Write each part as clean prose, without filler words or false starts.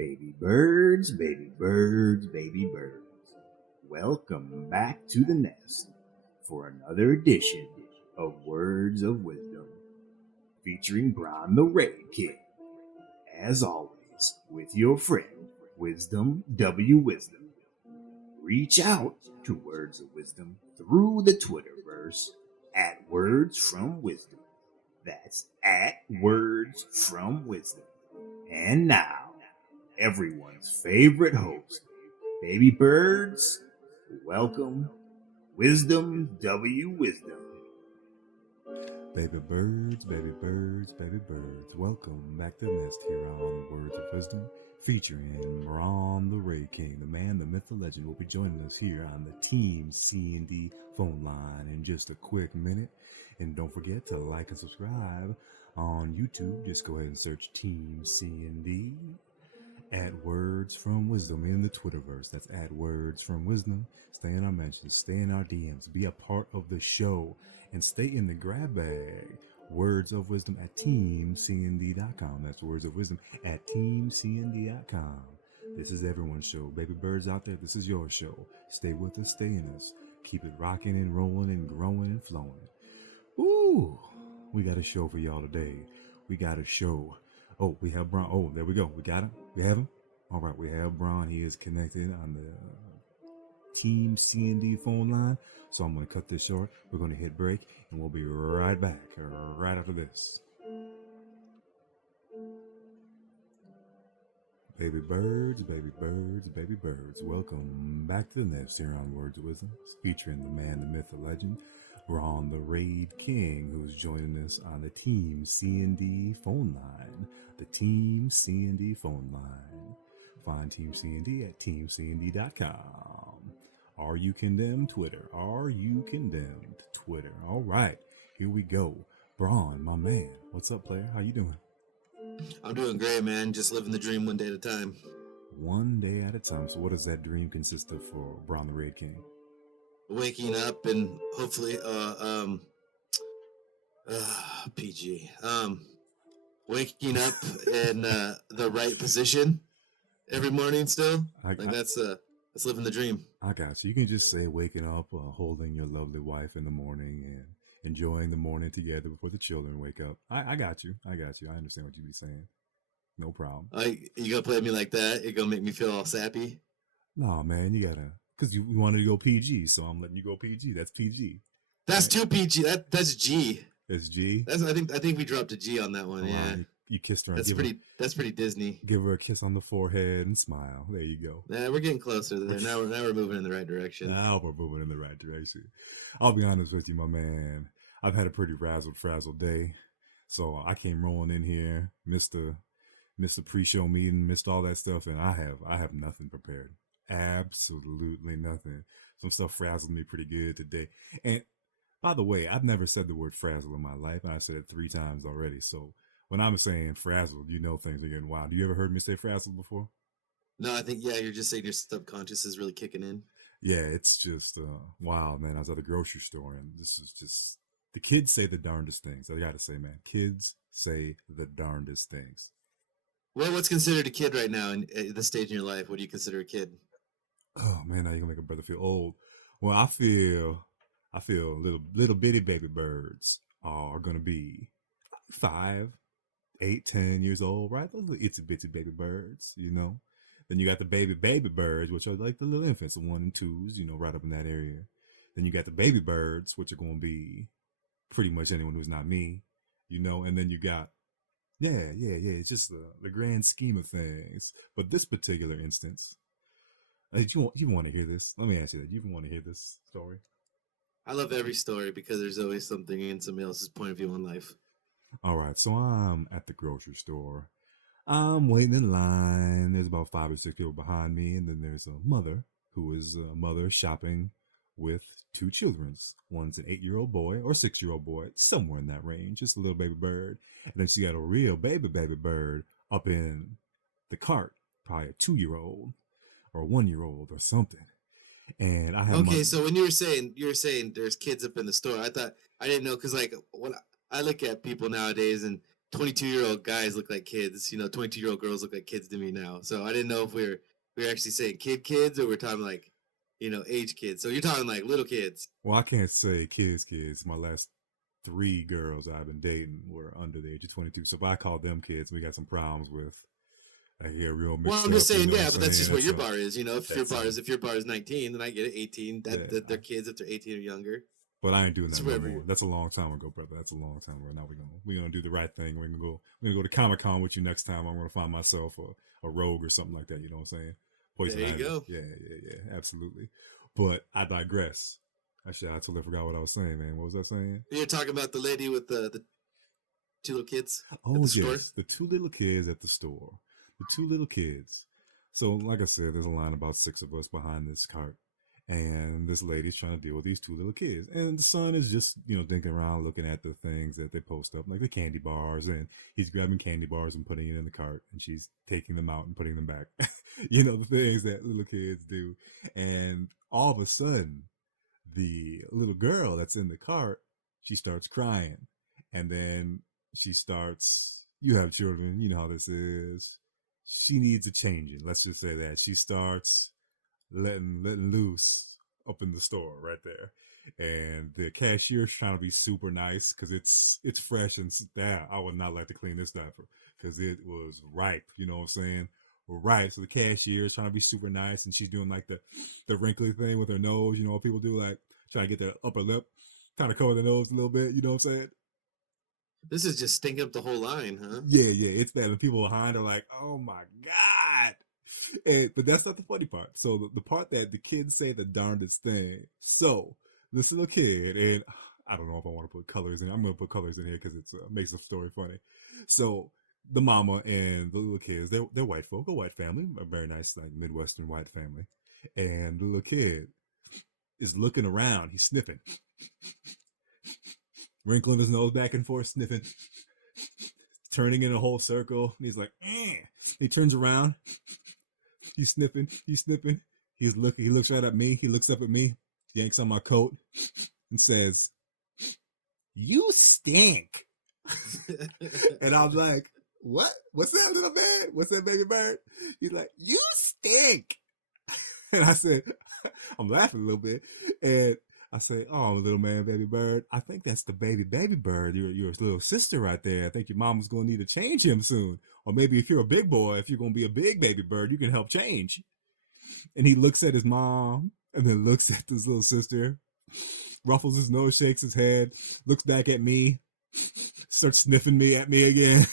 Baby birds, baby birds, baby birds. Welcome back to the nest for another edition of Words of Wisdom featuring Brian the Raid King. As always, with your friend, Wisdom W. Wisdom. Reach out to Words of Wisdom through the Twitterverse at Words from Wisdom. That's at Words from Wisdom. And now, everyone's favorite host, Baby Birds, welcome Wisdom W. Wisdom. Baby birds, baby birds, baby birds, welcome back to the nest here on Words of Wisdom, featuring Ron the Raid King, the man, the myth, the legend, will be joining us here on the Team C&D phone line in just a quick minute. And don't forget to like and subscribe on YouTube. Just go ahead and search Team C&D. At Words from Wisdom in the Twitterverse. That's at Words from Wisdom. Stay in our mentions, stay in our DMs, be a part of the show, and stay in the grab bag. Words of Wisdom at teamcnd.com. That's Words of Wisdom at teamcnd.com. This is everyone's show. Baby birds out there, this is your show. Stay with us, stay in us. Keep it rocking and rolling and growing and flowing. Ooh, we got a show for y'all today. We got a show. Oh, we have Bron. Oh, there we go. We got him. We have him. All right, we have Bron. He is connected on the Team C&D phone line. So I'm going to cut this short. We're going to hit break, and we'll be right back right after this. Baby birds, baby birds, baby birds. Welcome back to the nest here on Words of Wisdom, featuring the man, the myth, the legend, Ron the Raid King, who's joining us on the Team C&D phone line. The Team C&D phone line. Find Team C&D at teamcnd.com. Are you condemned? Twitter. Are you condemned? Twitter. All right, here we go. Braun, my man, what's up, player? How you doing? I'm doing great, man. Just living the dream one day at a time. One day at a time. So what does that dream consist of for Braun the Raid King? Waking up and hopefully PG. Waking up in the right position every morning still. That's living the dream. I got you. You can just say waking up, holding your lovely wife in the morning and enjoying the morning together before the children wake up. I got you. I understand what you be saying. No problem. You gonna play me like that? You gonna make me feel all sappy? No, man, you gotta, because you wanted to go PG, so I'm letting you go PG. That's PG. That's right? Too PG. That's G. It's G. I think we dropped a G on that one. Yeah. You kissed her. That's pretty Disney. Give her a kiss on the forehead and smile. There you go. Yeah, we're getting closer there. Now we're moving in the right direction. Now we're moving in the right direction. I'll be honest with you, my man. I've had a pretty frazzled day, so I came rolling in here, missed the pre-show meeting, missed all that stuff, and I have nothing prepared. Absolutely nothing. Some stuff frazzled me pretty good today. And by the way, I've never said the word frazzle in my life, and I said it 3 times already. So when I'm saying frazzled, you know things are getting wild. You ever heard me say frazzled before? No, I think, you're just saying your subconscious is really kicking in. Yeah, it's just wild, man. I was at the grocery store, and this is just, the kids say the darndest things. I gotta say, man, kids say the darndest things. Well, what's considered a kid right now at this stage in your life? What do you consider a kid? Oh man, now you're gonna make a brother feel old. Well, I feel little bitty baby birds are gonna be 5, 8, 10 years old, right? Those little itsy bitsy baby birds, you know. Then you got the baby birds, which are like the little infants, the 1 and 2s, you know, right up in that area. Then you got the baby birds, which are gonna be pretty much anyone who's not me, you know. And then you got yeah. It's just the grand scheme of things. But this particular instance, you want to hear this? Let me ask you that. You even want to hear this story? I love every story because there's always something in somebody else's point of view on life. All right, so I'm at the grocery store. I'm waiting in line. There's about 5 or 6 people behind me, and then there's a mother who is a mother shopping with 2 children. One's an 8-year-old boy or 6-year-old boy, somewhere in that range, just a little baby bird. And then she got a real baby bird up in the cart, probably a 2-year-old or a 1-year-old or something. And I have so when you were saying there's kids up in the store, I didn't know, because like when I look at people nowadays and 22-year-old guys look like kids. 22-year-old girls look like kids to me now. So I didn't know if we're actually saying kids or we're talking like, age kids. So you're talking like little kids. Well, I can't say kids. My last 3 girls I've been dating were under the age of 22. So if I call them kids, we got some problems with. I get real mixed Well, I'm just up, saying, you know yeah, what but I'm that's saying? just what your bar is. that's If your bar is 19, then I get it 18. Yeah, That they're kids if they're 18 or younger. But I ain't doing It's that no whatever. more. That's a long time ago, brother. That's a long time ago. Now we're gonna do the right thing. We're gonna go to Comic-Con with you next time. I'm gonna find myself a rogue or something like that. You know what I'm saying? Poison There you Ivy. go. Yeah, absolutely. But I digress. Actually, I totally forgot what I was saying, man. What was I saying? You're talking about the lady with the 2 little kids at Oh the store. yes, the 2 little kids at the store. The 2 little kids. So, like I said, there's a line about 6 of us behind this cart. And this lady's trying to deal with these 2 little kids. And the son is just, dinking around looking at the things that they post up, like the candy bars. And he's grabbing candy bars and putting it in the cart. And she's taking them out and putting them back. The things that little kids do. And all of a sudden, the little girl that's in the cart, she starts crying. And then she starts, you have children, you know how this is. She needs a changing. Let's just say that. She starts letting loose up in the store right there. And the cashier's trying to be super nice because it's fresh and I would not like to clean this diaper because it was ripe, you know what I'm saying? Right. So the cashier is trying to be super nice and she's doing like the wrinkly thing with her nose, you know what people do, like trying to get their upper lip, kind of cover the nose a little bit, you know what I'm saying? This is just stinking up the whole line, huh? Yeah, it's that. And people behind are like, oh my God. But that's not the funny part. So the part that the kids say the darndest thing. So this little kid, and I don't know if I want to put colors in. I'm going to put colors in here because it makes the story funny. So the mama and the little kids, they're white folk, a white family, a very nice, like Midwestern white family. And the little kid is looking around. He's sniffing, wrinkling his nose back and forth, sniffing, turning in a whole circle. And he's like, eh. He turns around. He's sniffing. He looks right at me. He looks up at me, yanks on my coat, and says, "You stink." And I'm like, "What? What's that, little man? What's that, baby bird?" He's like, "You stink." And I said, I'm laughing a little bit. And I say, "Oh, little man, baby bird, I think that's the baby bird, your little sister right there. I think your mama's going to need to change him soon. Or maybe if you're a big boy, if you're going to be a big baby bird, you can help change." And he looks at his mom and then looks at his little sister, ruffles his nose, shakes his head, looks back at me, starts sniffing at me again,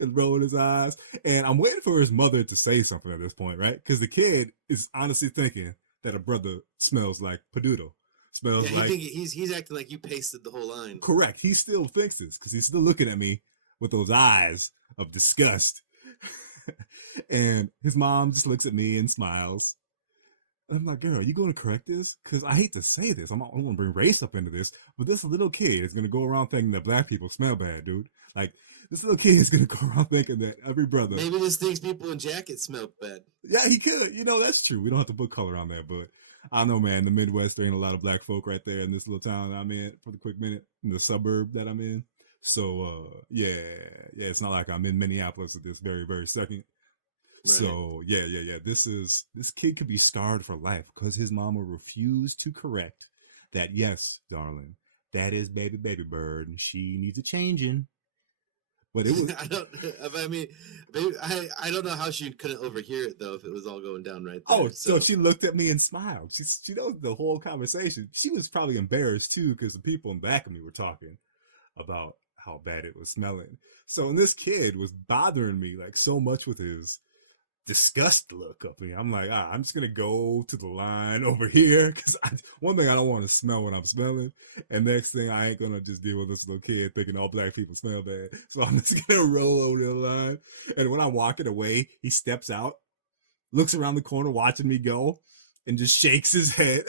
and rolling his eyes. And I'm waiting for his mother to say something at this point, right? Because the kid is honestly thinking that a brother smells like Padoodle. Smells like... he's acting like you pasted the whole line. Correct. He still thinks this because he's still looking at me with those eyes of disgust. And his mom just looks at me and smiles. And I'm like, "Girl, are you going to correct this?" Because I hate to say this. I don't want to bring race up into this, but this little kid is going to go around thinking that black people smell bad, dude. Like, this little kid is going to go around thinking that every brother... Maybe this thinks people in jackets smell bad. Yeah, he could. That's true. We don't have to put color on that, but I don't know, man. The Midwest, there ain't a lot of black folk right there in this little town I'm in for the quick minute, in the suburb that I'm in. So, yeah, it's not like I'm in Minneapolis at this very, very second. Right. So, yeah. This kid could be scarred for life because his mama refused to correct that, yes, darling, that is baby bird, and she needs a changing. But it was... I don't know how she couldn't overhear it, though, if it was all going down right there. Oh, so she looked at me and smiled. She knows the whole conversation. She was probably embarrassed, too, because the people in back of me were talking about how bad it was smelling. So, and this kid was bothering me, like, so much with his disgust look up me. I'm like, I'm just gonna go to the line over here because one thing, I don't want to smell what I'm smelling, and next thing, I ain't gonna just deal with this little kid thinking all black people smell bad. So I'm just gonna roll over the line, and when I'm walking away, he steps out, looks around the corner watching me go, and just shakes his head.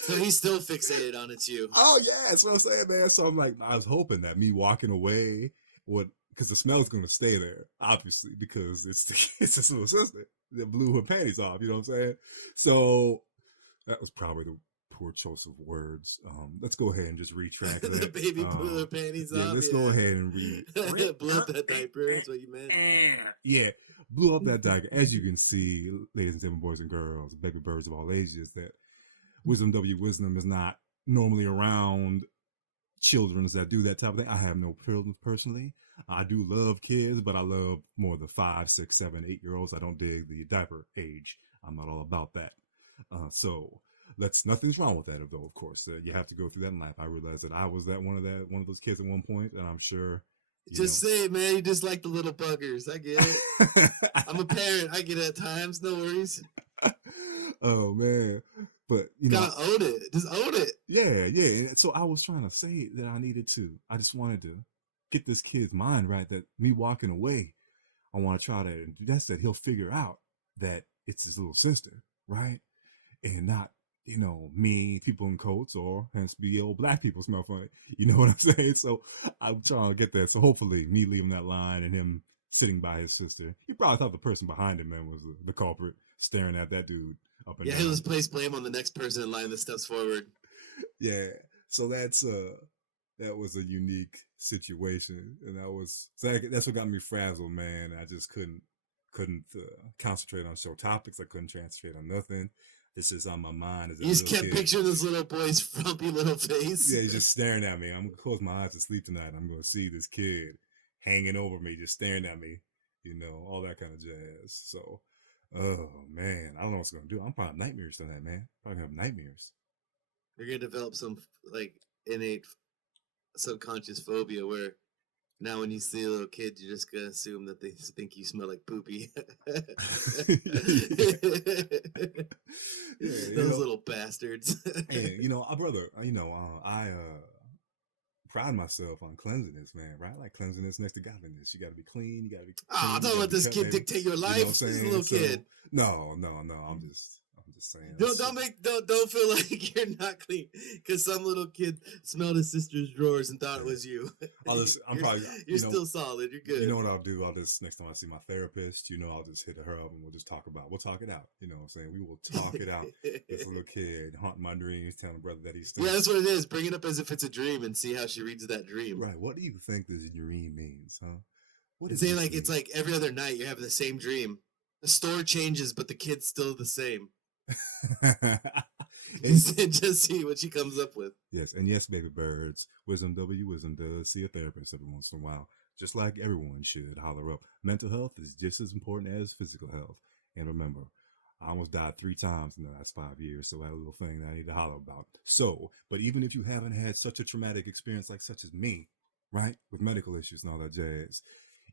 So he's still fixated on it's you. Oh yeah, that's what I'm saying, man. So I'm like, I was hoping that me walking away would... because the smell is going to stay there, obviously, because it's his little sister that blew her panties off, you know what I'm saying? So that was probably the poor choice of words. Let's go ahead and just retract The that. baby blew her panties Yeah, off. let's go ahead and read. Blew up that diaper. Is what you meant. Yeah, blew up that diaper. As you can see, ladies and gentlemen, boys and girls, baby birds of all ages, that Wisdom W Wisdom is not normally around children that do that type of thing. I have no children personally. I do love kids, but I love more the 5, 6, 7, 8-year-olds. I don't dig the diaper age. I'm not all about that. So nothing's wrong with that, though. Of course, you have to go through that in life. I realized that I was one of those kids at one point, and I'm sure. Just say it, man. You just like the little buggers. I get it. I'm a parent. I get it at times. No worries. Oh man, but gotta own it. Just own it. Yeah. So I was trying to say that I needed to. I just wanted to get this kid's mind right. That me walking away, I want to try to. That's that he'll figure out that it's his little sister, right, and not me, people in coats, or hence be old black people smell funny. You know what I'm saying? So I'm trying to get that. So hopefully, me leaving that line and him sitting by his sister, he probably thought the person behind him, man, was the culprit, staring at that dude up and down. He'll just place blame on the next person in line that steps forward. Yeah. So that was a unique situation, and that's what got me frazzled, man. I just couldn't concentrate on show topics. I couldn't concentrate on nothing. It's just on my mind. You just kept picturing this little boy's frumpy little face. Yeah, he's just staring at me. I'm gonna close my eyes to sleep tonight. I'm gonna see this kid hanging over me, just staring at me. All that kind of jazz. So, oh man, I don't know what's gonna do. I'm probably have nightmares tonight, man. Probably have nightmares. You're gonna develop some like innate subconscious phobia where now when you see a little kid, you're just gonna assume that they think you smell like poopy. Those little bastards. And our brother, I pride myself on cleanliness, man. Right, like cleanliness next to godliness. You got to be clean. You got to be. Oh, don't let this kid dictate your life. This is a little kid. No. I'm just saying. Don't feel like you're not clean because some little kid smelled his sister's drawers and thought it was you. You're still solid. You're good. You know what I'll do? I'll just next time I see my therapist, I'll just hit her up and we'll just talk about. We'll talk it out. You know what I'm saying? We will talk it out. This little kid haunting my dreams, telling brother that he's still. Yeah, that's what it is. Bring it up as if it's a dream and see how she reads that dream. Right. What do you think this dream means, huh? What is it? It's like every other night you're having the same dream. The store changes, but the kid's still the same. Just see what she comes up with. Yes, and yes, baby birds, Wisdom W Wisdom does see a therapist every once in a while, just like everyone should. Holler up. Mental health is just as important as physical health. And remember, I almost died 3 times in the last 5 years, so I had a little thing that I need to holler about. So, but even if you haven't had such a traumatic experience like such as me, right, with medical issues and all that jazz,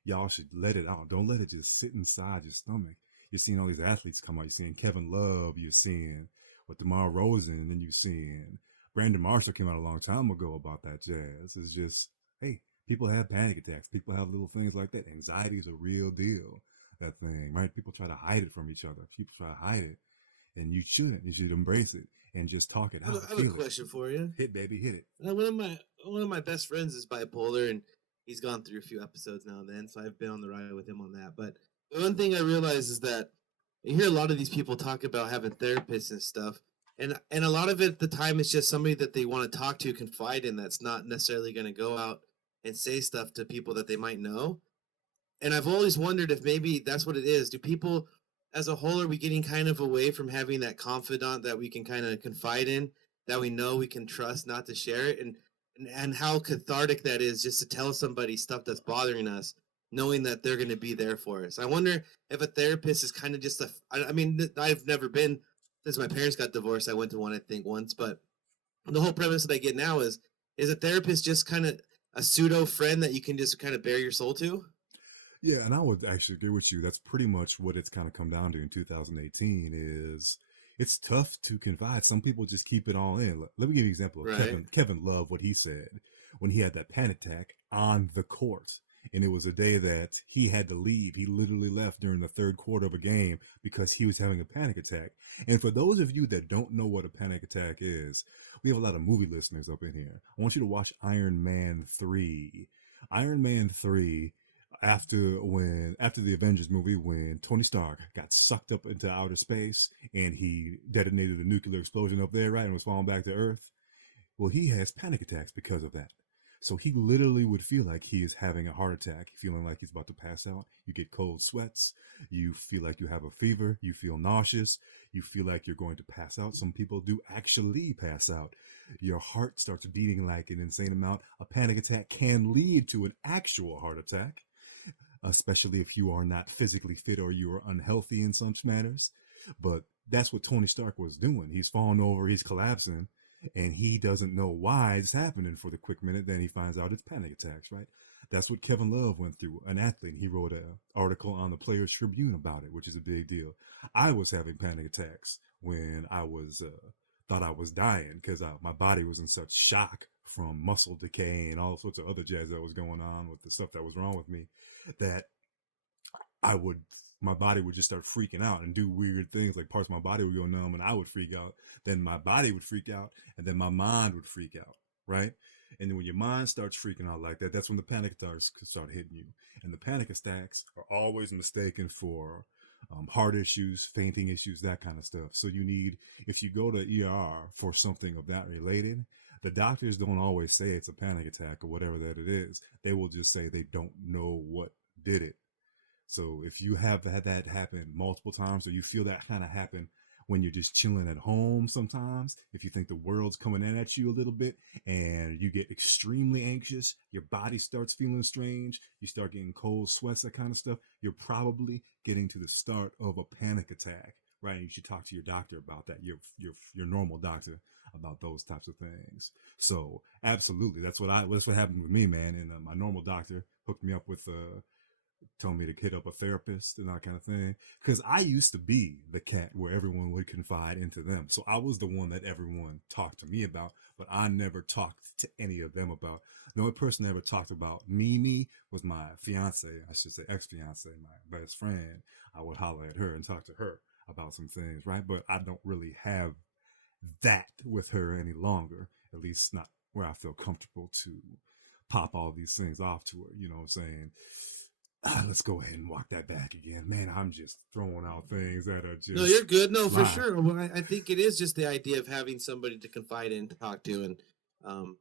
y'all should let it out. Don't let it just sit inside your stomach. You're seeing all these athletes come out. You're seeing Kevin Love. You're seeing with DeMar Rosen. And then you're seeing Brandon Marshall came out a long time ago about that jazz. It's just, hey, people have panic attacks. People have little things like that. Anxiety is a real deal. That thing, right? People try to hide it from each other. People try to hide it. And you shouldn't. You should embrace it and just talk it out. I have a question for you. Hit, baby, hit it. One of my best friends is bipolar, and he's gone through a few episodes now and then, so I've been on the ride with him on that. But one thing I realize is that you hear a lot of these people talk about having therapists and stuff, and a lot of it at the time is just somebody that they want to talk to, confide in, that's not necessarily going to go out and say stuff to people that they might know. And I've always wondered if maybe that's what it is. Do people as a whole, are we getting kind of away from having that confidant that we can kind of confide in, that we know we can trust not to share it? And how cathartic that is just to tell somebody stuff that's bothering us, knowing that they're going to be there for us. I wonder if a therapist is kind of just I've never been, since my parents got divorced, I went to one, I think, once, but the whole premise that I get now is a therapist just kind of a pseudo friend that you can just kind of bare your soul to? Yeah, and I would actually agree with you. That's pretty much what it's kind of come down to in 2018 is it's tough to confide. Some people just keep it all in. Let me give you an example of Kevin Love, what he said when he had that panic attack on the court. And it was a day that he had to leave. He literally left during the third quarter of a game because he was having a panic attack. And for those of you that don't know what a panic attack is, we have a lot of movie listeners up in here. I want you to watch Iron Man 3. Iron Man 3 after the Avengers movie, when Tony Stark got sucked up into outer space and he detonated a nuclear explosion up there, right, and was falling back to Earth. Well, he has panic attacks because of that. So he literally would feel like he is having a heart attack, feeling like he's about to pass out. You get cold sweats. You feel like you have a fever. You feel nauseous. You feel like you're going to pass out. Some people do actually pass out. Your heart starts beating like an insane amount. A panic attack can lead to an actual heart attack, especially if you are not physically fit or you are unhealthy in some manners. But that's what Tony Stark was doing. He's falling over, he's collapsing, and he doesn't know why it's happening for the quick minute. Then he finds out it's panic attacks, right? That's what Kevin Love went through, an athlete. He wrote an article on the Players Tribune about it, which is a big deal. I was having panic attacks when I was thought I was dying because my body was in such shock from muscle decay and all sorts of other jazz that was going on with the stuff that was wrong with me, that I would my body would just start freaking out and do weird things. Like parts of my body would go numb and I would freak out. Then my body would freak out and then my mind would freak out, right? And then when your mind starts freaking out like that, that's when the panic attacks start hitting you. And the panic attacks are always mistaken for heart issues, fainting issues, that kind of stuff. So you need, if you go to ER for something of that related, the doctors don't always say it's a panic attack or whatever that it is. They will just say they don't know what did it. So if you have had that happen multiple times, or you feel that kind of happen when you're just chilling at home sometimes, if you think the world's coming in at you a little bit and you get extremely anxious, your body starts feeling strange, you start getting cold sweats, that kind of stuff, you're probably getting to the start of a panic attack, right? You should talk to your doctor about that, your normal doctor, about those types of things. So absolutely, that's what happened with me, man. And my normal doctor hooked me up with told me to hit up a therapist and that kind of thing. Because I used to be the cat where everyone would confide into them. So I was the one that everyone talked to me about, but I never talked to any of them about. The only person that ever talked about me was my fiance, I should say ex-fiance, my best friend. I would holler at her and talk to her about some things, right? But I don't really have that with her any longer, at least not where I feel comfortable to pop all these things off to her. You know what I'm saying? Let's go ahead and walk that back again. Man, I'm just throwing out things that are just. No, you're good. No, for fly. sure. Well, I think it is just the idea of having somebody to confide in, to talk to, and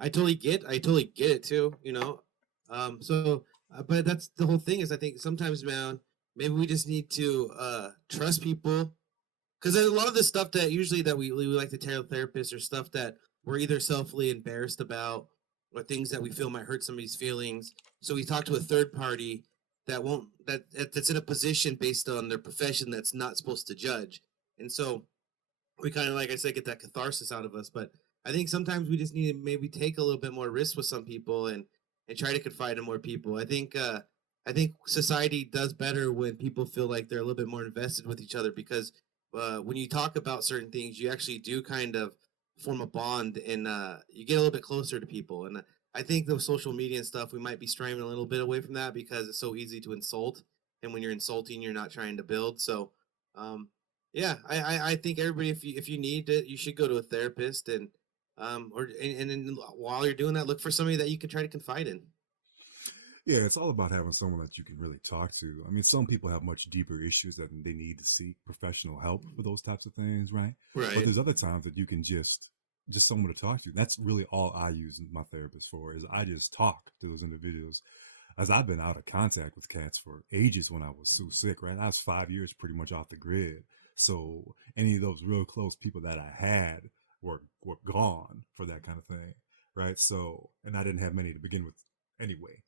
I totally get it too. You know, but that's the whole thing. Is I think sometimes, man, maybe we just need to trust people, because a lot of the stuff that usually that we like to tell therapists or stuff that we're either selfily embarrassed about or things that we feel might hurt somebody's feelings. So we talk to a third party that won't that's in a position based on their profession that's not supposed to judge. And so we kind of, like I said, get that catharsis out of us. But I think sometimes we just need to maybe take a little bit more risk with some people and try to confide in more people. I think society does better when people feel like they're a little bit more invested with each other, because when you talk about certain things, you actually do kind of form a bond, and you get a little bit closer to people. And I think the social media and stuff, we might be straying a little bit away from that because it's so easy to insult, and when you're insulting, you're not trying to build. So, yeah, I think everybody, if you need it, you should go to a therapist, and and then while you're doing that, look for somebody that you can try to confide in. Yeah, it's all about having someone that you can really talk to. I mean, some people have much deeper issues that they need to seek professional help for those types of things, right? Right. But there's other times that you can just someone to talk to. That's really all I use my therapist for, is I just talk to those individuals. As I've been out of contact with cats for ages when I was so sick, right? I was 5 years pretty much off the grid. So any of those real close people that I had were gone for that kind of thing, right? So, and I didn't have many to begin with anyway.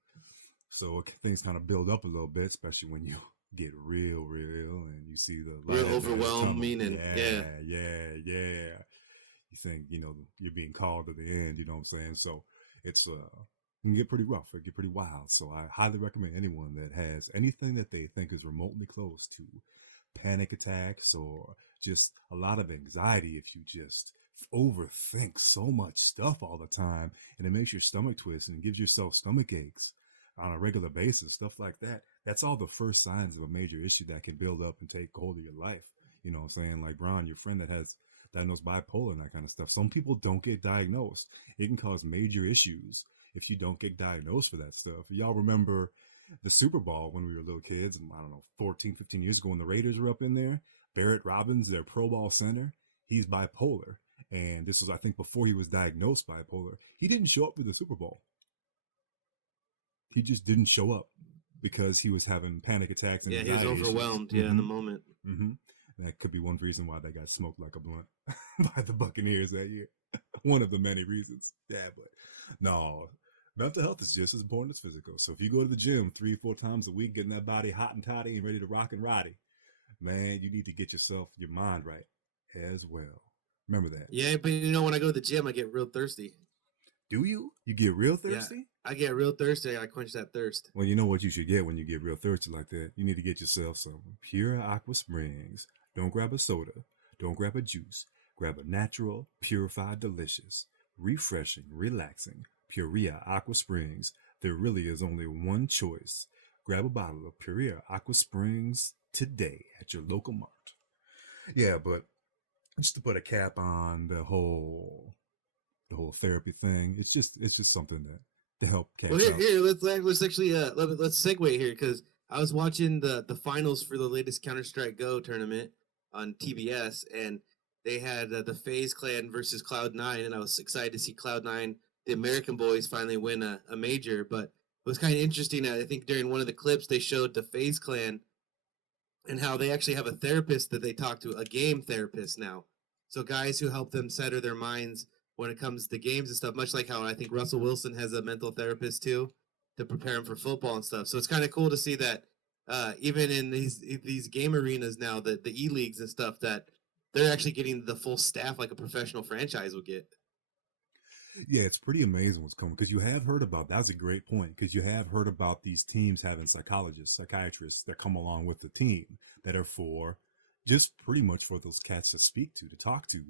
So things kind of build up a little bit, especially when you get real, and you see the real overwhelming, and yeah. You think, you're being called to the end, you know what I'm saying? So it's it can get pretty rough, it can get pretty wild. So I highly recommend anyone that has anything that they think is remotely close to panic attacks or just a lot of anxiety, if you just overthink so much stuff all the time and it makes your stomach twist and gives yourself stomach aches on a regular basis, stuff like that. That's all the first signs of a major issue that can build up and take hold of your life. You know what I'm saying? Like Brian, your friend that has diagnosed bipolar and that kind of stuff. Some people don't get diagnosed. It can cause major issues if you don't get diagnosed for that stuff. Y'all remember The Super Bowl when we were little kids, I don't know, 14, 15 years ago when the Raiders were up in there, Barrett Robbins, their Pro Bowl center, he's bipolar. And this was, I think, before he was diagnosed bipolar. He didn't show up for the Super Bowl. He just didn't show up because he was having panic attacks and Yeah, he was anxiety overwhelmed. issues. Yeah, in the moment. Mm-hmm. That could be one reason why they got smoked like a blunt by the Buccaneers that year. One of the many reasons. Yeah, but no, mental health is just as important as physical. So if you go to the gym 3-4 times a week, getting that body hot and toddy and ready to rock and roddy, man, you need to get your mind right as well. Remember that. Yeah, but you know, when I go to the gym, I get real thirsty. Do you? You get real thirsty? Yeah, I get real thirsty. I gotta quench that thirst. Well, you know what you should get when you get real thirsty like that? You need to get yourself some Pure Aqua Springs. Don't grab a soda. Don't grab a juice. Grab a natural, purified, delicious, refreshing, relaxing Pure Aqua Springs. There really is only one choice. Grab a bottle of Pure Aqua Springs today at your local mart. Yeah, but just to put a cap on the whole therapy thing, it's just something that to help cats Well, out. here, let's actually let's segue here because I was watching the finals for the latest Counter Strike Go tournament on TBS, and they had the FaZe Clan versus Cloud9, and I was excited to see Cloud9, the American boys, finally win a major. But it was kind of interesting. I think during one of the clips they showed the FaZe Clan and how they actually have a therapist that they talk to, a game therapist now. So guys who help them center their minds when it comes to games and stuff, much like how I think Russell Wilson has a mental therapist too to prepare him for football and stuff. So it's kind of cool to see that even in these game arenas now, the E-leagues and stuff, that they're actually getting the full staff like a professional franchise would get. Yeah, it's pretty amazing what's coming because you have heard about that's a great point because you have heard about these teams having psychologists, psychiatrists that come along with the team that are for just pretty much for those cats to speak to talk to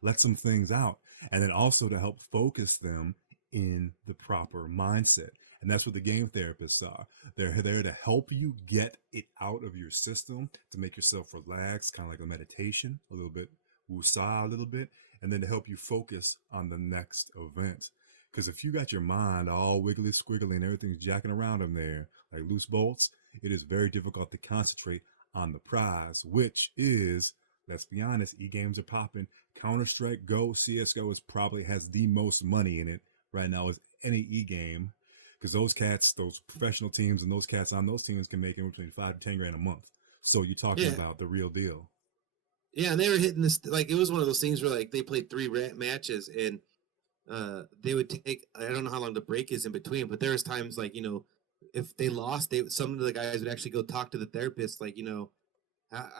let some things out, and then also to help focus them in the proper mindset. And that's what the game therapists are. They're there to help you get it out of your system, to make yourself relax, kind of like a meditation, a little bit woosah, a little bit, and then to help you focus on the next event. Because if you got your mind all wiggly squiggly and everything's jacking around in there like loose bolts, it is very difficult to concentrate on the prize, which is, let's be honest, e-games are popping. Counter-Strike Go, CSGO is probably has the most money in it right now as any e-game, because those cats, those professional teams and those cats on those teams can make in between 5 to 10 grand a month. So you're talking about the real deal. Yeah, and they were hitting this, like, it was one of those things where, like, they played 3 matches, and they would take, I don't know how long the break is in between, but there was times, like, you know, if they lost, some of the guys would actually go talk to the therapist, like, you know,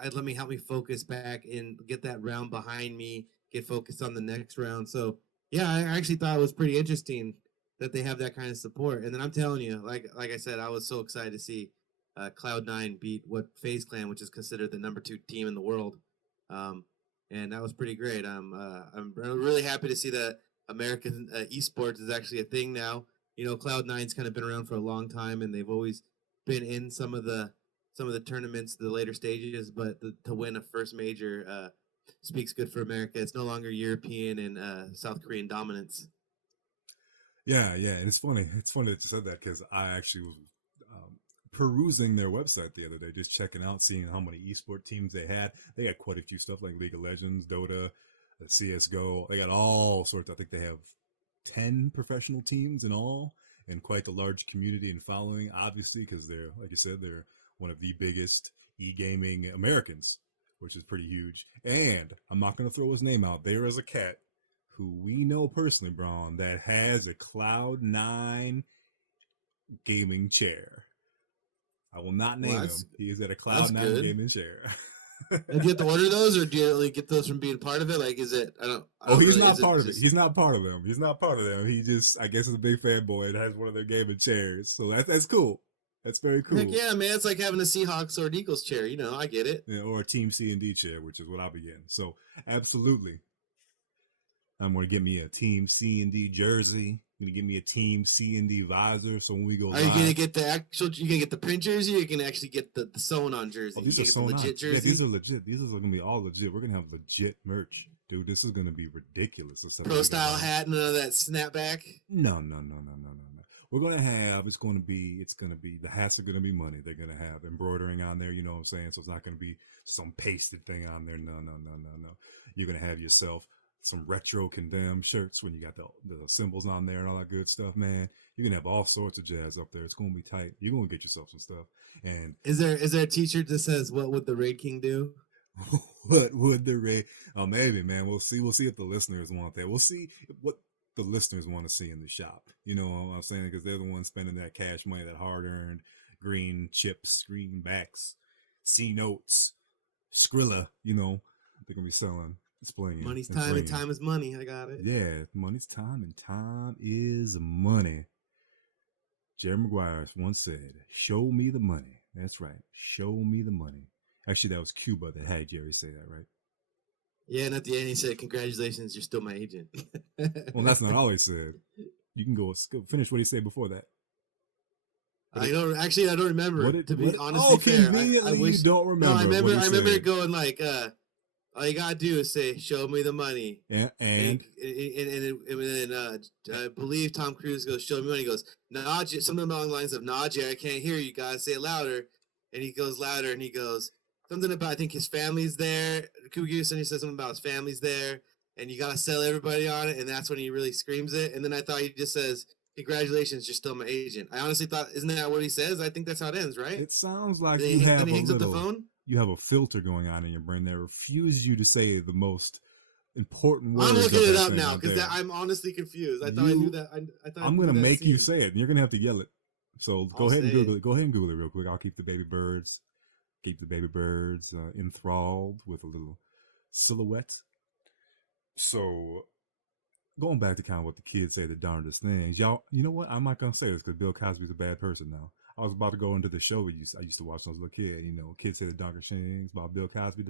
help me focus back and get that round behind me, get focused on the next round. So, yeah, I actually thought it was pretty interesting that they have that kind of support. And then I'm telling you, like I said, I was so excited to see Cloud9 beat what FaZe Clan, which is considered the number 2 team in the world. And that was pretty great. I'm really happy to see that American esports is actually a thing now. You know, Cloud9's kind of been around for a long time, and they've always been in some of the tournaments, the later stages. But to win a first major speaks good for America. It's no longer European and South Korean dominance. Yeah, and it's funny. It's funny that you said that because I actually was perusing their website the other day, just checking out, seeing how many esport teams they had. They got quite a few stuff like League of Legends, Dota, CSGO. They got all sorts. I think they have 10 professional teams in all, and quite the large community and following, obviously, because they're, like you said, they're one of the biggest e-gaming Americans, which is pretty huge. And I'm not going to throw his name out. There is a cat who we know personally, Braun, that has a Cloud9 gaming chair. I will not name him. He is at a Cloud9 gaming chair. And do you have to order those, or do you like get those from being part of it? Like, is it? I don't he's not part of it. He's not part of them. He's not part of them. He just, I guess, is a big fanboy and has one of their gaming chairs. So that's cool. That's very cool. Heck yeah, man! It's like having a Seahawks or an Eagles chair. You know, I get it. Yeah, or a Team C&D chair, which is what I'll be getting. So absolutely, I'm going to get me a Team C&D jersey. I'm going to get me a Team C&D visor. So when we go, are you going to get the actual? You can get the print jersey, or you can actually get the sewn on jersey. These are sewn on. Jersey. Yeah, these are legit. These are going to be all legit. We're going to have legit merch, dude. This is going to be ridiculous. Pro style hat, none of that snapback. No. we're gonna have it's gonna be the hats are gonna be money. They're gonna have embroidering on there, you know what I'm saying? So it's not gonna be some pasted thing on there. No. You're gonna have yourself some retro condemned shirts when you got the symbols on there and all that good stuff, man. You're gonna have all sorts of jazz up there. It's gonna be tight. You're gonna get yourself some stuff. And Is there a T-shirt that says "What would the Raid King do"? what would the Ray? Oh, maybe, man. We'll see. We'll see if the listeners want that. We'll see what the listeners want to see in the shop. You know what I'm saying? Because they're the ones spending that cash money, that hard-earned green chips, greenbacks, C notes, Skrilla. You know, they're gonna be selling, displaying. Money's time, and time is money. I got it. Yeah, money's time, and time is money. Jerry Maguire once said, "Show me the money." That's right. Show me the money. Actually, that was Cuba that had Jerry say that, right? Yeah, and at the end he said, "Congratulations, you're still my agent." Well, that's not all he said. You can go finish what he said before that. I don't remember. To be honestly fair, conveniently, I wish you don't remember. No, I remember. What he I remember said. it going like, all you gotta do is say, "Show me the money." Yeah, and then I believe Tom Cruise goes, "Show me money." He goes, "Nah, something along the lines of, nah, Jerry, I can't hear you. You gotta say it louder." And he goes louder, and he goes something about, I think his family's there. Kugus, and he says something about his family's there, and you gotta sell everybody on it. And that's when he really screams it. And then I thought he just says, "Congratulations, you're still my agent." I honestly thought, isn't that what he says? I think that's how it ends, right? it sounds like then you have then he hangs a up the little. phone. You have a filter going on in your brain that refuses you to say the most important words. I'm looking of it that up thing now out because there. I'm honestly confused. I thought I knew that. I thought I'm I knew gonna that make you scene. say it, and you're gonna have to yell it. So go I'll ahead and say Google it. it. Go ahead and Google it real quick. I'll keep the baby birds enthralled with a little silhouette. So going back to kind of what the kids say, the darndest things, y'all. You know what? I'm not gonna say this because Bill Cosby's a bad person now. I was about to go into the show I used to watch when I was a little kid. You know, kids say the darndest things about Bill Cosby,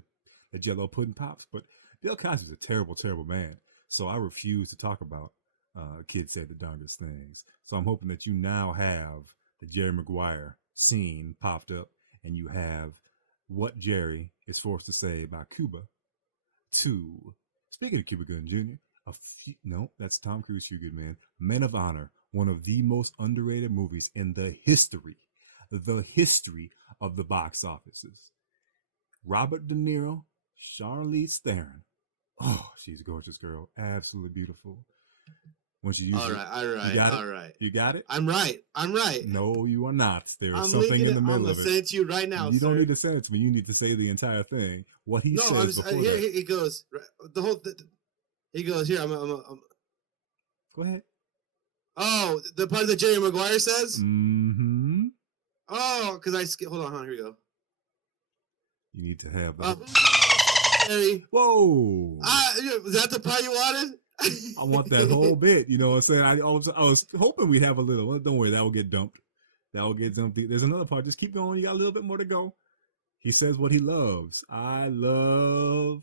the Jello pudding pops, but Bill Cosby's a terrible, terrible man. So I refuse to talk about kids say the darndest things. So I'm hoping that you now have the Jerry Maguire scene popped up, and you have what Jerry is forced to say about Cuba to, speaking of Cuba Gooding Jr., no, that's Tom Cruise, Few Good Men, Men of Honor, one of the most underrated movies in the history of the box offices. Robert De Niro, Charlize Theron. Oh, she's a gorgeous girl. Absolutely beautiful. Once you use All right. You got it? I'm right. No, you are not. There is I'm something in the I'm middle gonna of send it to you right now. You sir. don't need to send it to me. You need to say the entire thing. What he says before here. that. He goes the whole. He goes here. I'm. Go ahead. Oh, the part that Jerry Maguire says. Mm-hmm. Oh, because I skip. Hold on. Here we go. You need to have that. Jerry. Whoa. Was that the part you wanted? I want that whole bit. You know what I'm saying? I was hoping we'd have a little. Well, don't worry, that will get dumped. That will get dumped. There's another part. Just keep going. You got a little bit more to go. He says what he loves. I love.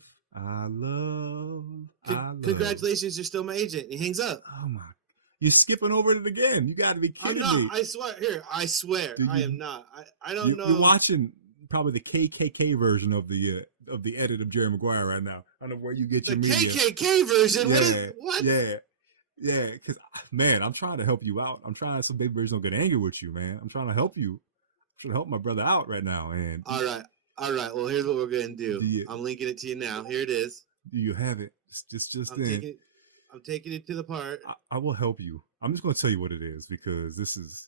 Congratulations, you're still my agent. He hangs up. Oh my! You're skipping over it again. You got to be kidding me. I'm not. I swear. Here, I swear, I am not. I don't know. You're watching probably the KKK version of the edit of Jerry Maguire right now. I don't know where you get your media. The KKK version. Yeah, what? Yeah. Because man, I'm trying to help you out. I'm trying so baby birds don't get angry with you, man. I'm trying to help you. I'm trying to help my brother out right now. And all right. Well, here's what we're gonna do. I'm linking it to you now. Here it is. Do you have it? Just I'm taking it to the part. I will help you. I'm just going to tell you what it is because this is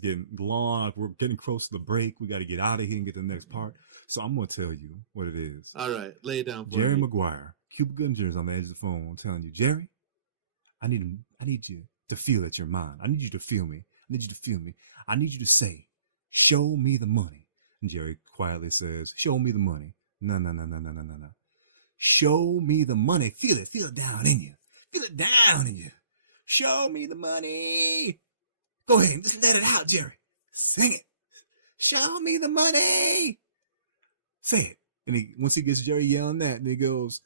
getting long. We're getting close to the break. We got to get out of here and get to the next part. So I'm going to tell you what it is. All right, lay it down for Jerry me. Maguire, Cuba Gooding Jr. is on the edge of the phone. I'm telling you, Jerry, I need you to feel that you're mine. I need you to feel me. I need you to say, "Show me the money." And Jerry quietly says, "Show me the money." No. Show me the money. Feel it down in you. Feel it down in you. Show me the money. Go ahead, just let it out, Jerry. Sing it. Show me the money. Say it. And once he gets Jerry yelling that, and he goes,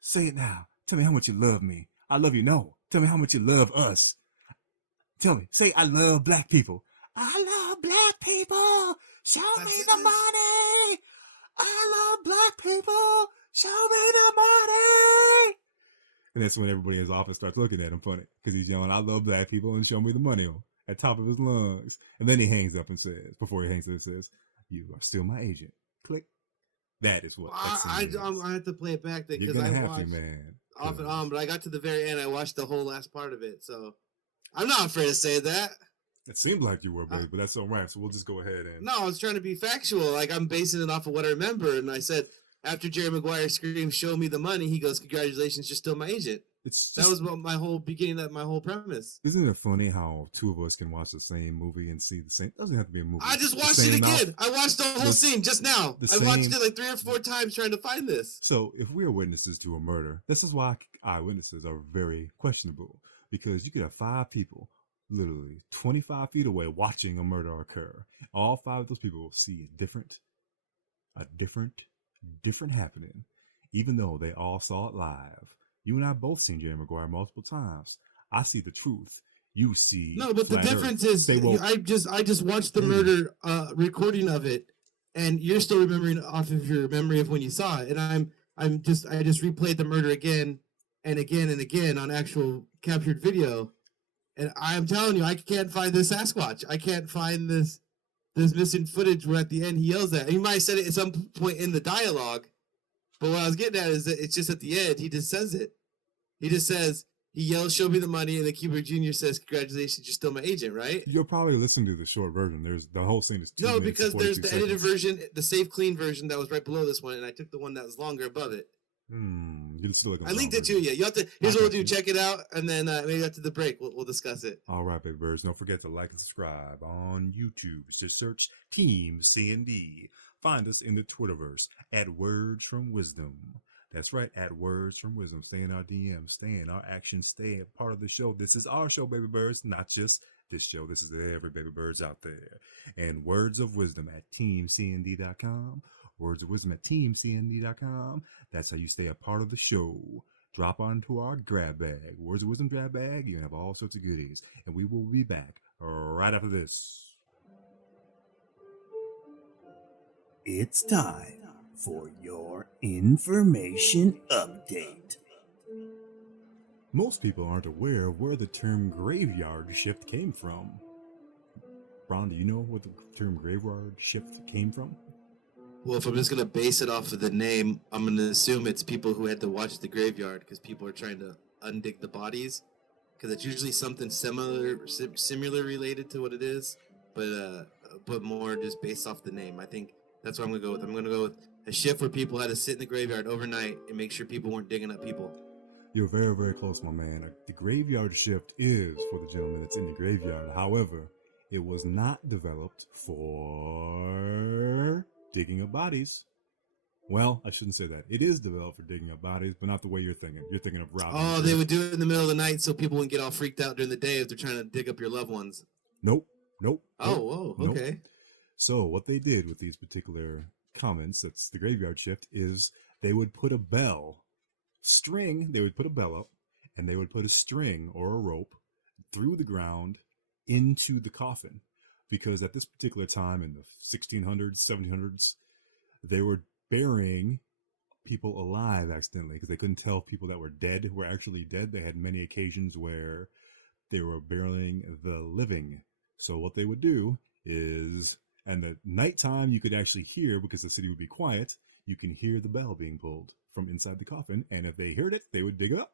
"Say it now. Tell me how much you love me. I love you." No. Tell me how much you love us. Tell me. Say, "I love black people." I love black people. Show me the money. I love black people. Show me the money. And that's when everybody in his office starts looking at him funny because he's yelling, "I love black people," and "Show me the money." at top of his lungs. And then he hangs up and says, before he hangs up, he says, "You are still my agent." Click. That is what that scene is. I have to play it back then You're because gonna I have to, watched man. off and on, but I got to the very end. I watched the whole last part of it, so I'm not afraid to say that. It seemed like you were, babe, but that's all right. So we'll just go ahead and. No, I was trying to be factual. Like I'm basing it off of what I remember, and I said after Jerry Maguire screams, "Show me the money," he goes, "Congratulations, you're still my agent." It's just, that was my whole beginning. That my whole premise. Isn't it funny how two of us can watch the same movie and see the same? It doesn't have to be a movie. I just watched it again. I watched the whole scene just now. I watched it like 3 or 4 times trying to find this. So if we are witnesses to a murder, this is why eyewitnesses are very questionable, because you could have 5 people literally 25 feet away watching a murder occur. All 5 of those people will see a different happening, even though they all saw it live. You and I both seen Jerry Maguire multiple times. I see the truth. You see. No, but the difference is I just watched the murder recording of it, and you're still remembering off of your memory of when you saw it, and I just replayed the murder again and again and again on actual captured video, and I'm telling you, I can't find this Sasquatch. I can't find this missing footage where at the end he yells at. He might have said it at some point in the dialogue, but what I was getting at is that it's just at the end he just says it. He just says, he yells, "Show me the money," and the Cuba Jr. says, "Congratulations, you're still my agent," right? You'll probably listen to the short version. There's the whole scene is 2 minutes. No, because there's the edited seconds. version, the save clean version that was right below this one, and I took the one that was longer above it. You still look. I linked it to you. You have to. Here's what we'll do: check it out, and then maybe after the break, we'll discuss it. All right, baby birds. Don't forget to like and subscribe on YouTube. Just search Team CND. Find us in the Twitterverse at Words from Wisdom. That's right, at Words from Wisdom. Stay in our DM, stay in our action, stay a part of the show. This is our show, baby birds, not just this show. This is every baby birds out there. And Words of Wisdom at teamcnd.com. Words of Wisdom at teamcnd.com. That's how you stay a part of the show. Drop onto our grab bag. Words of Wisdom grab bag. You have all sorts of goodies. And we will be back right after this. It's time for your information update. Most people aren't aware of where the term graveyard shift came from. Ron, do you know where the term graveyard shift came from? Well, if I'm just going to base it off of the name, I'm going to assume it's people who had to watch the graveyard because people are trying to undig the bodies. Because it's usually something similar related to what it is, but more just based off the name. I think that's what I'm going to go with. I'm going to go with a shift where people had to sit in the graveyard overnight and make sure people weren't digging up people. You're very, very close, my man. The graveyard shift is for the gentleman that's in the graveyard. However, it was not developed for digging up bodies. Well, I shouldn't say that. It is developed for digging up bodies, but not the way you're thinking. You're thinking of robbing. Oh, they would do it in the middle of the night so people wouldn't get all freaked out during the day if they're trying to dig up your loved ones. Nope. Oh, okay. So what they did with these particular comments, that's the graveyard shift, is they would put a bell they would put a bell up, and they would put a string or a rope through the ground into the coffin, because at this particular time in the 1600s, 1700s, they were burying people alive accidentally because they couldn't tell if people that were dead were actually dead. They had many occasions where they were burying the living. So what they would do is, and at nighttime you could actually hear, because the city would be quiet, you can hear the bell being pulled from inside the coffin, and if they heard it, they would dig it up.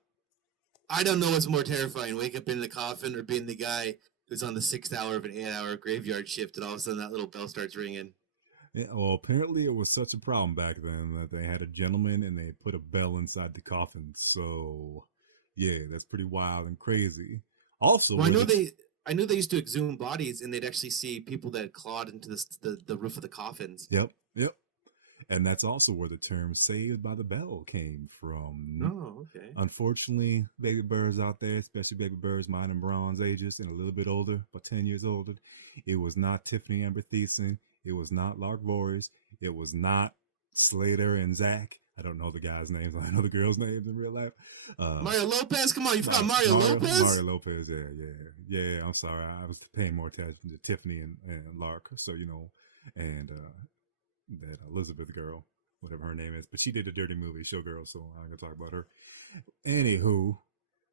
I don't know what's more terrifying, wake up in the coffin or being the guy who's on the 6th hour of an 8-hour graveyard shift and all of a sudden that little bell starts ringing. Yeah, well, apparently it was such a problem back then that they had a gentleman and they put a bell inside the coffin. So, yeah, that's pretty wild and crazy. Also, well, I knew they used to exhume bodies and they'd actually see people that had clawed into the roof of the coffins. Yep. And that's also where the term "saved by the bell" came from. Oh, okay. Unfortunately, baby birds out there, especially baby birds mine and Bronze ages and a little bit older, about 10 years older, it was not Tiffany Amber Thiessen. It was not Lark Voorhees. It was not Slater and Zach. I don't know the guys' names. I know the girls' names in real life. Mario Lopez? Come on, you forgot Mario Lopez? Mario Lopez, yeah. I'm sorry. I was paying more attention to Tiffany and Lark, so, and that Elizabeth girl, whatever her name is. But she did a dirty movie, Showgirl, so I'm going to talk about her. Anywho,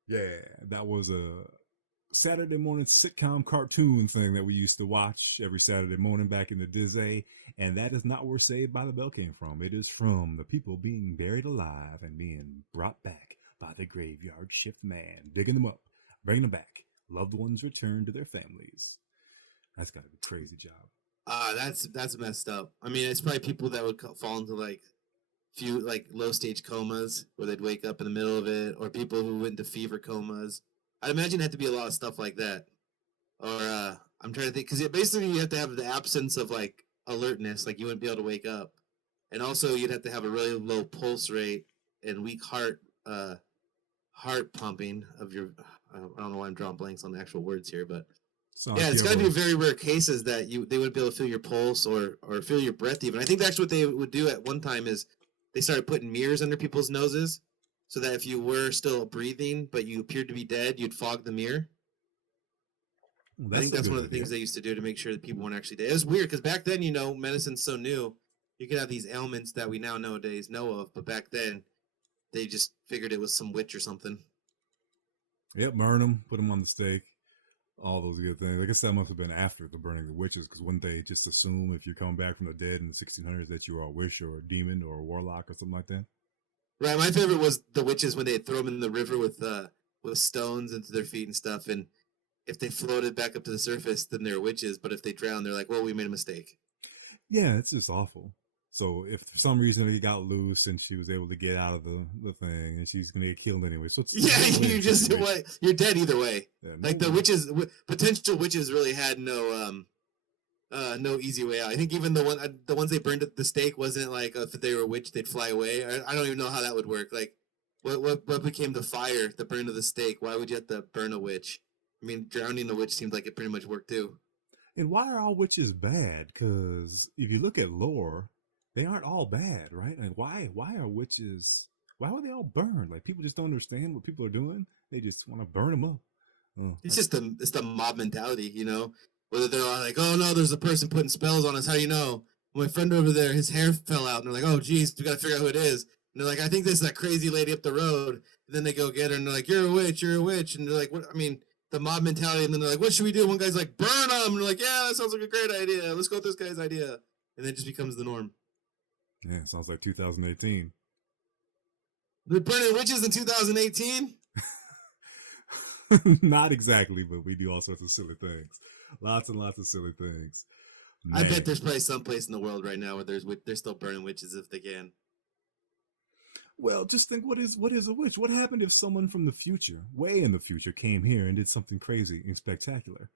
yeah, that was Saturday morning sitcom cartoon thing that we used to watch every Saturday morning back in the Disney, and that is not where Saved by the Bell came from. It is from the people being buried alive and being brought back by the graveyard shift man, digging them up, bringing them back. Loved ones return to their families. That's got to be a crazy job. That's messed up. I mean, it's probably people that would fall into like few like low stage comas where they'd wake up in the middle of it, or people who went into fever comas. I'd imagine it had to be a lot of stuff like that. Or I'm trying to think because basically you have to have the absence of like alertness, like you wouldn't be able to wake up, and also you'd have to have a really low pulse rate and weak heart pumping of your. I don't know why I'm drawing blanks on the actual words here, but yeah, it's got to be very rare cases that they wouldn't be able to feel your pulse or feel your breath even. I think that's what they would do at one time is they started putting mirrors under people's noses so that if you were still breathing but you appeared to be dead, you'd fog the mirror. Well, I think that's one of the things they used to do to make sure that people weren't actually dead. It was weird because back then, medicine's so new. You could have these ailments that we nowadays know of, but back then they just figured it was some witch or something. Yep, burn them, put them on the stake. All those good things. I guess that must have been after the burning of the witches, because wouldn't they just assume if you're coming back from the dead in the 1600s that you are a witch or a demon or a warlock or something like that? Right. My favorite was the witches when they throw them in the river with stones into their feet and stuff, and if they floated back up to the surface, then they're witches. But if they drown, they're like, "Well, we made a mistake." Yeah, it's just awful. So if for some reason he got loose and she was able to get out of the thing, and she's gonna get killed anyway. So you're dead either way. Yeah, like the witches, potential witches really had no easy way out. I think even the ones they burned at the stake wasn't like if they were a witch they'd fly away. I don't even know how that would work. Like what became the fire, the burn of the stake? Why would you have to burn a witch? I mean, drowning a witch seems like it pretty much worked too. And why are all witches bad? Because if you look at lore, they aren't all bad, right? Like why are witches? Why would they all burn? Like people just don't understand what people are doing. They just want to burn them up. Oh, it's the mob mentality, Whether they're all like, "Oh no, there's a person putting spells on us." How do you know? My friend over there, his hair fell out, and they're like, "Oh geez, we gotta figure out who it is." And they're like, "I think this is that crazy lady up the road." And then they go get her, and they're like, "You're a witch, you're a witch." And they're like, "What?" I mean, the mob mentality. And then they're like, "What should we do?" One guy's like, "Burn them." And they're like, "Yeah, that sounds like a great idea. Let's go with this guy's idea." And then it just becomes the norm. Yeah, sounds like 2018. They're burning witches in 2018? Not exactly, but we do all sorts of silly things. Lots and lots of silly things. Man. I bet there's probably some place in the world right now where they're still burning witches if they can. Well, just think, what is a witch? What happened if someone from the future, way in the future, came here and did something crazy and spectacular?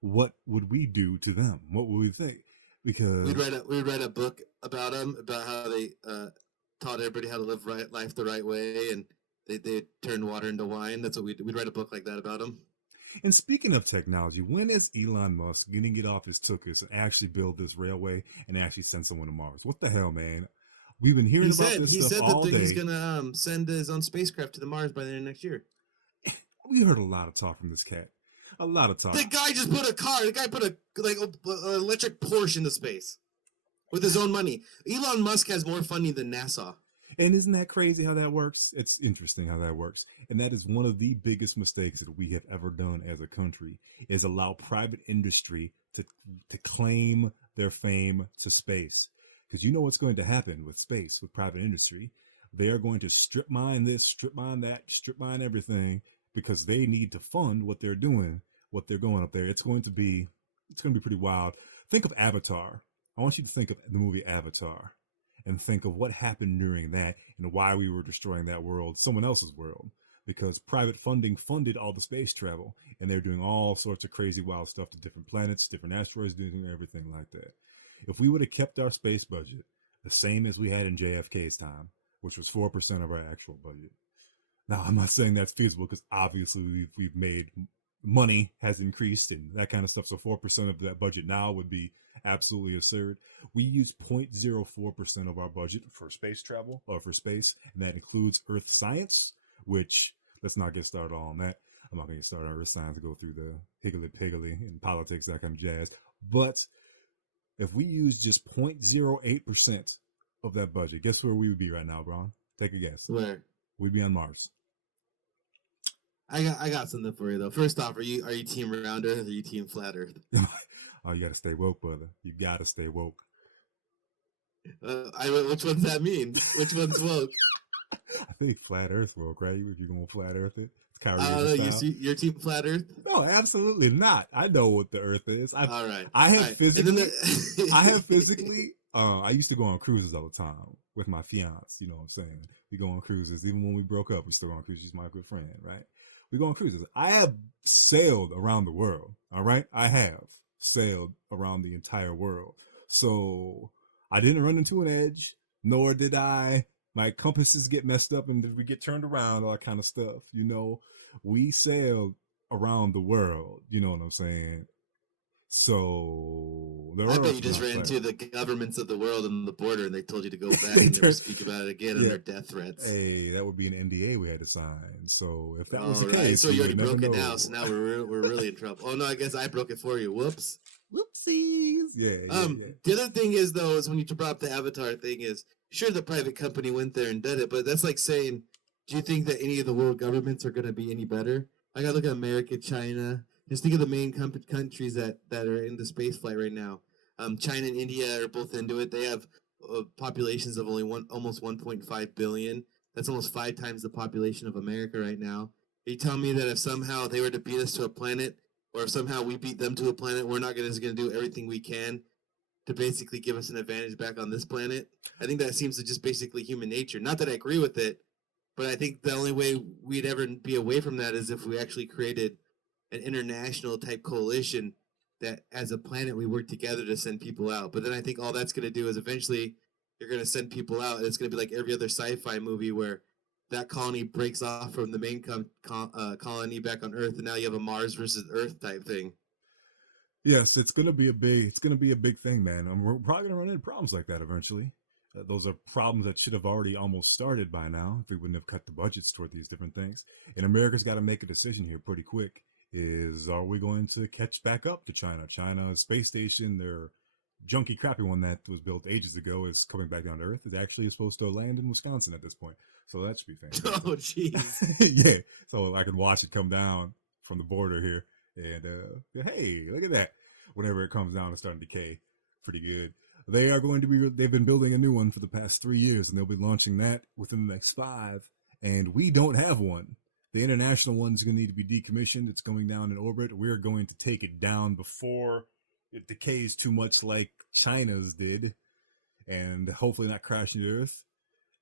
What would we do to them? What would we think? Because we'd write a book about them, about how they taught everybody how to live life the right way, and they turned water into wine. That's what we'd write a book like that about them. And speaking of technology, when is Elon Musk going to get off his tuchus and actually build this railway and actually send someone to Mars? What the hell, man? We've been hearing about this stuff all day. He said that he's going to send his own spacecraft to the Mars by the end of next year. We heard a lot of talk from this cat. A lot of talk. The guy just put an electric Porsche into space with his own money. Elon Musk has more funding than NASA. And isn't that crazy how that works? It's interesting how that works. And that is one of the biggest mistakes that we have ever done as a country, is allow private industry to claim their fame to space. Because you know what's going to happen with space, with private industry. They are going to strip mine this, strip mine that, strip mine everything, because they need to fund what they're doing, what they're going up there. It's going to be pretty wild. Think of Avatar. I want you to think of the movie Avatar and think of what happened during that and why we were destroying that world, someone else's world, because private funding funded all the space travel, and they're doing all sorts of crazy wild stuff to different planets, different asteroids, doing everything like that. If we would have kept our space budget the same as we had in JFK's time, which was 4% of our actual budget. Now, I'm not saying that's feasible because obviously we've made money has increased and that kind of stuff. So 4% of that budget now would be absolutely absurd. We use 0.04% of our budget for space travel or for space, and that includes Earth science, which let's not get started on that. I'm not going to get started on Earth science to go through the higgledy-piggledy and politics, that kind of jazz. But if we use just 0.08% of that budget, guess where we would be right now, Braun? Take a guess. Where? We'd be on Mars. I got something for you though. First off, are you team round Earth or are you team flat Earth? Oh, you gotta stay woke, brother. You gotta stay woke. Which one's that mean? Which one's woke? I think flat Earth woke, right? If you're gonna flat Earth it, it's Kyrie I don't Irving know. style. Your team flat Earth? No, absolutely not. I know what the Earth is. All right. I have All right. physically, And then I have physically. I used to go on cruises all the time with my fiance. You know what I'm saying? We go on cruises. Even when we broke up, we still go on cruises. She's my good friend, right? We go on cruises. I have sailed around the world. All right, I have sailed around the entire world. So I didn't run into an edge, nor did I. My compasses get messed up and we get turned around, all that kind of stuff. You know, we sailed around the world. You know what I'm saying? So the I bet Earth you is just not ran flat. to the governments of the world and the border, and they told you to go back They and never turned- speak about it again Yeah. under death threats. Hey, that would be an NDA we had to sign. So if that was All the right, case, so we you already would never broke it know. now. So now we're really in trouble. Oh no, I guess I broke it for you. Whoops. Whoopsies. Yeah. The other thing is though, is when you brought up the Avatar thing, is sure the private company went there and did it, but that's like saying, do you think that any of the world governments are going to be any better? I gotta look at America, China. Just think of the main countries that are in the space flight right now. China and India are both into it. They have populations of only almost 1.5 billion. That's almost 5 times the population of America right now. Are you telling me that if somehow they were to beat us to a planet, or if somehow we beat them to a planet, we're not going to do everything we can to basically give us an advantage back on this planet? I think that seems to just basically human nature. Not that I agree with it, but I think the only way we'd ever be away from that is if we actually created an international type coalition that as a planet we work together to send people out. But then I think all that's going to do is eventually you're going to send people out. And it's going to be like every other sci-fi movie where that colony breaks off from the main colony back on Earth, and now you have a Mars versus Earth type thing. Yes, it's gonna be a big thing, man. And we're probably gonna run into problems like that eventually. Those are problems that should have already almost started by now if we wouldn't have cut the budgets toward these different things. And America's got to make a decision here pretty quick. Are we going to catch back up to China? China's space station, their junky, crappy one that was built ages ago, is coming back down to Earth. It actually is supposed to land in Wisconsin at this point, so that should be fantastic. Oh, jeez. Yeah, so I can watch it come down from the border here, and hey, look at that. Whenever it comes down and starting to decay, pretty good. They've been building a new one for the past 3 years, and they'll be launching that within the next 5. And we don't have one. The international one's going to need to be decommissioned. It's going down in orbit. We're going to take it down before it decays too much like China's did, and hopefully not crash into Earth.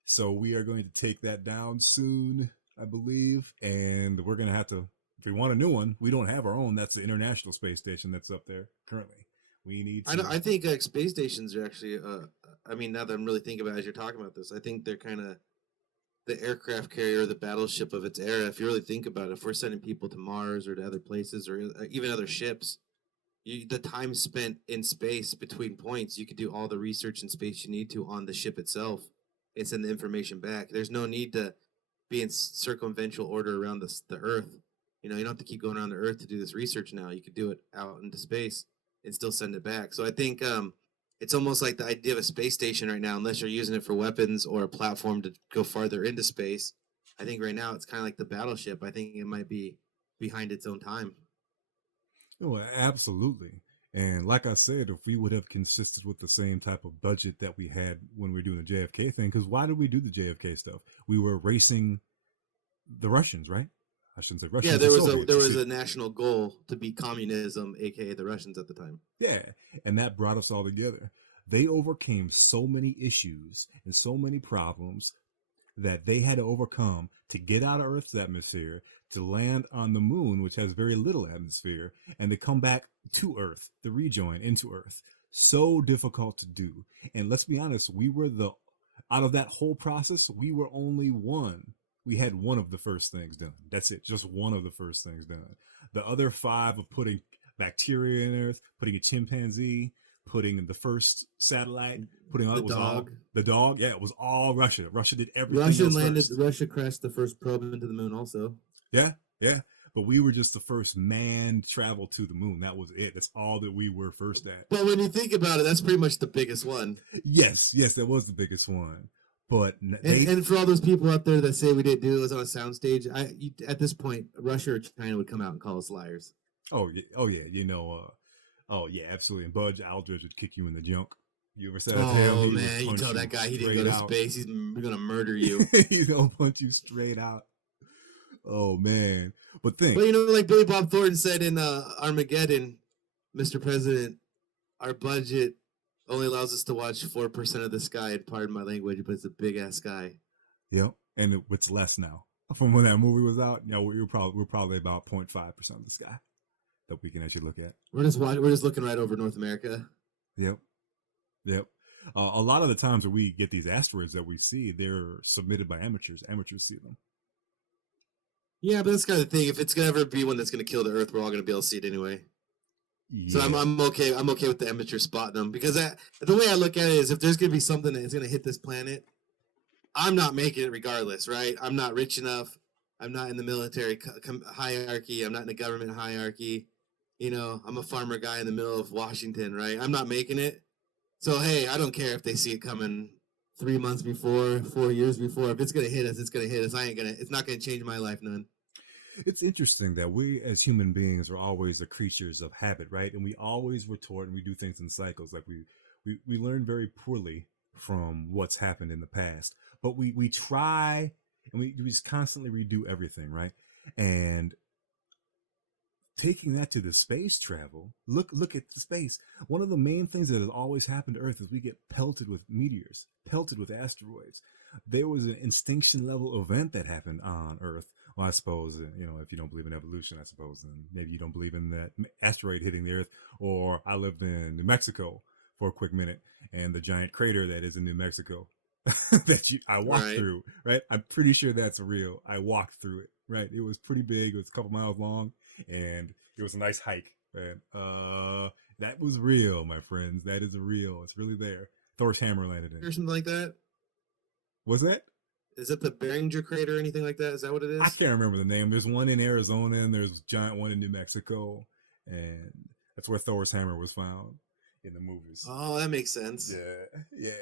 So we are going to take that down soon, I believe. And we're going to have to, if we want a new one, we don't have our own. That's the International Space Station that's up there currently. We need to... I think space stations are actually, I mean, now that I'm really thinking about it as you're talking about this, I think they're kind of the aircraft carrier or the battleship of its era. If you really think about it, if we're sending people to Mars or to other places or even other ships, the time spent in space between points, you could do all the research in space you need to on the ship itself and send the information back. There's no need to be in circumventual order around the Earth. You know, you don't have to keep going around the Earth to do this research now. You could do it out into space and still send it back. So I think it's almost like the idea of a space station right now, unless you're using it for weapons or a platform to go farther into space. I think right now it's kind of like the battleship. I think it might be behind its own time. Oh, absolutely. And like I said, if we would have consisted with the same type of budget that we had when we were doing the JFK thing, because why did we do the JFK stuff? We were racing the Russians, right? I shouldn't say Russians. Yeah, there was a national goal to beat communism, aka the Russians at the time. Yeah, and that brought us all together. They overcame so many issues and so many problems that they had to overcome to get out of Earth's atmosphere, to land on the moon, which has very little atmosphere, and to come back to Earth, to rejoin into Earth. So difficult to do. And let's be honest, out of that whole process, we were only one. We had one of the first things done. That's it. Just one of the first things done. The other 5 of putting bacteria in Earth, putting a chimpanzee, putting the first satellite, putting all the dog. The dog, yeah, it was all Russia. Russia did everything. Russia crashed the first probe into the moon also. Yeah. But we were just the first manned travel to the moon. That was it. That's all that we were first at. But when you think about it, that's pretty much the biggest one. Yes, that was the biggest one. But and for all those people out there that say we didn't do it was on a soundstage, at this point, Russia or China would come out and call us liars. Oh yeah, oh yeah, absolutely. And Budge Aldridge would kick you in the junk. You ever said that to him? Oh man, you tell that guy he didn't go to space. He's gonna murder you. He's gonna punch you straight out. Oh man, but like Billy Bob Thornton said in Armageddon, Mr. President, our budget only allows us to watch 4% of the sky. And pardon my language, but it's a big ass sky. Yep, and it's less now. From when that movie was out, we're probably about 0.5% of the sky that we can actually look at. We're just looking right over North America. Yep. A lot of the times that we get these asteroids that we see, they're submitted by amateurs. Amateurs see them. Yeah, but that's kind of the thing. If it's gonna ever be one that's gonna kill the Earth, we're all gonna be able to see it anyway. Yeah. So I'm okay. I'm okay with the amateur spotting them because the way I look at it is, if there's gonna be something that's gonna hit this planet, I'm not making it regardless, right? I'm not rich enough. I'm not in the military hierarchy. I'm not in the government hierarchy. I'm a farmer guy in the middle of Washington, right? I'm not making it. So hey, I don't care if they see it coming 3 months before, 4 years before. If it's gonna hit us, it's gonna hit us. It's not gonna change my life none. It's interesting that we as human beings are always the creatures of habit, right? And we always retort and we do things in cycles. Like we learn very poorly from what's happened in the past, but we try and we just constantly redo everything, right? And taking that to the space travel, look at the space. One of the main things that has always happened to Earth is we get pelted with meteors, pelted with asteroids. There was an extinction level event that happened on Earth. Well, I suppose, if you don't believe in evolution, I suppose, then maybe you don't believe in that asteroid hitting the Earth. Or I lived in New Mexico for a quick minute, and the giant crater that is in New Mexico I walked through, right? I'm pretty sure that's real. I walked through it, right? It was pretty big. It was a couple miles long, and it was a nice hike. And that was real, my friends. That is real. It's really there. Thor's hammer landed in. Or something like that. What's that? Is that the Beringer crater or anything like that? Is that what it is? I can't remember the name. There's one in Arizona, and there's a giant one in New Mexico, and that's where Thor's hammer was found in the movies. Oh, that makes sense. Yeah.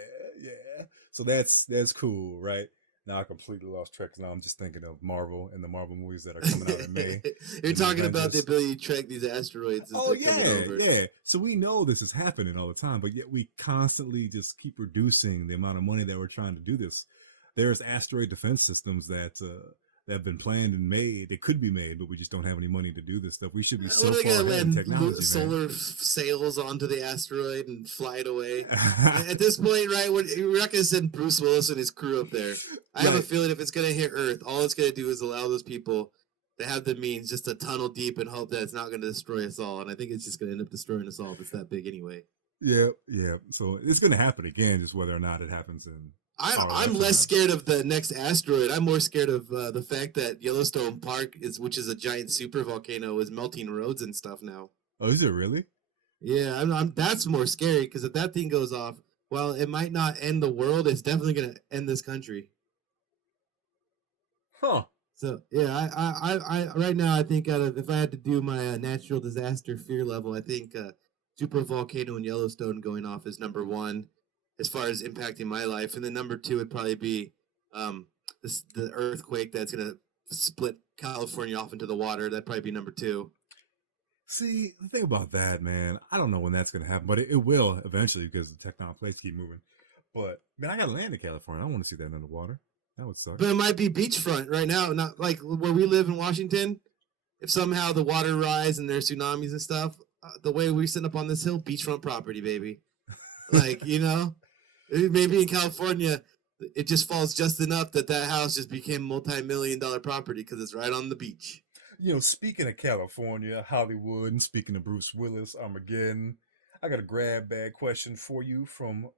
So that's cool, right? Now I completely lost track because now I'm just thinking of Marvel and the Marvel movies that are coming out in May. You're talking about the ability to track these asteroids. Yeah. So we know this is happening all the time, but yet we constantly just keep reducing the amount of money that we're trying to do this. There's asteroid defense systems that have been planned and made. They could be made, but we just don't have any money to do this stuff. We should be so far ahead in technology. Solar sails onto the asteroid and fly it away. At this point, right, we're not going to send Bruce Willis and his crew up there. I have a feeling if it's going to hit Earth, all it's going to do is allow those people to have the means just to tunnel deep and hope that it's not going to destroy us all. And I think it's just going to end up destroying us all if it's that big anyway. Yeah. So it's going to happen again, just whether or not it happens in... I'm less scared of the next asteroid. I'm more scared of the fact that Yellowstone Park, which is a giant super volcano, is melting roads and stuff now. Oh, is it really? Yeah, that's more scary because if that thing goes off, well, it might not end the world. It's definitely going to end this country. Huh. So yeah, I right now I think if I had to do my natural disaster fear level, I think super volcano in Yellowstone going off is number one, as far as impacting my life. And then number two would probably be the earthquake that's going to split California off into the water. That'd probably be number two. See, the thing about that, man, I don't know when that's going to happen, but it will eventually because the tectonic plates keep moving. But, man, I got to land in California. I don't want to see that underwater. That would suck. But it might be beachfront right now, not like where we live in Washington. If somehow the water rise and there's tsunamis and stuff, the way we sit up on this hill, beachfront property, baby. Like, maybe in California, it just falls just enough that house just became multi-million-dollar property because it's right on the beach. Speaking of California, Hollywood, and speaking of Bruce Willis, Armageddon, I got a grab bag question for you from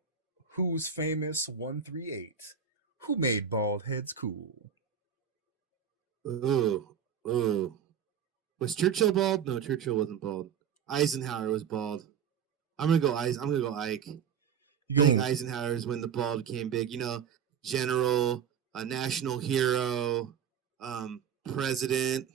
Who's Famous 138. Who made bald heads cool? Ooh. Was Churchill bald? No, Churchill wasn't bald. Eisenhower was bald. I'm gonna go Ike. I think Eisenhower is when the bald became big. General, a national hero, president.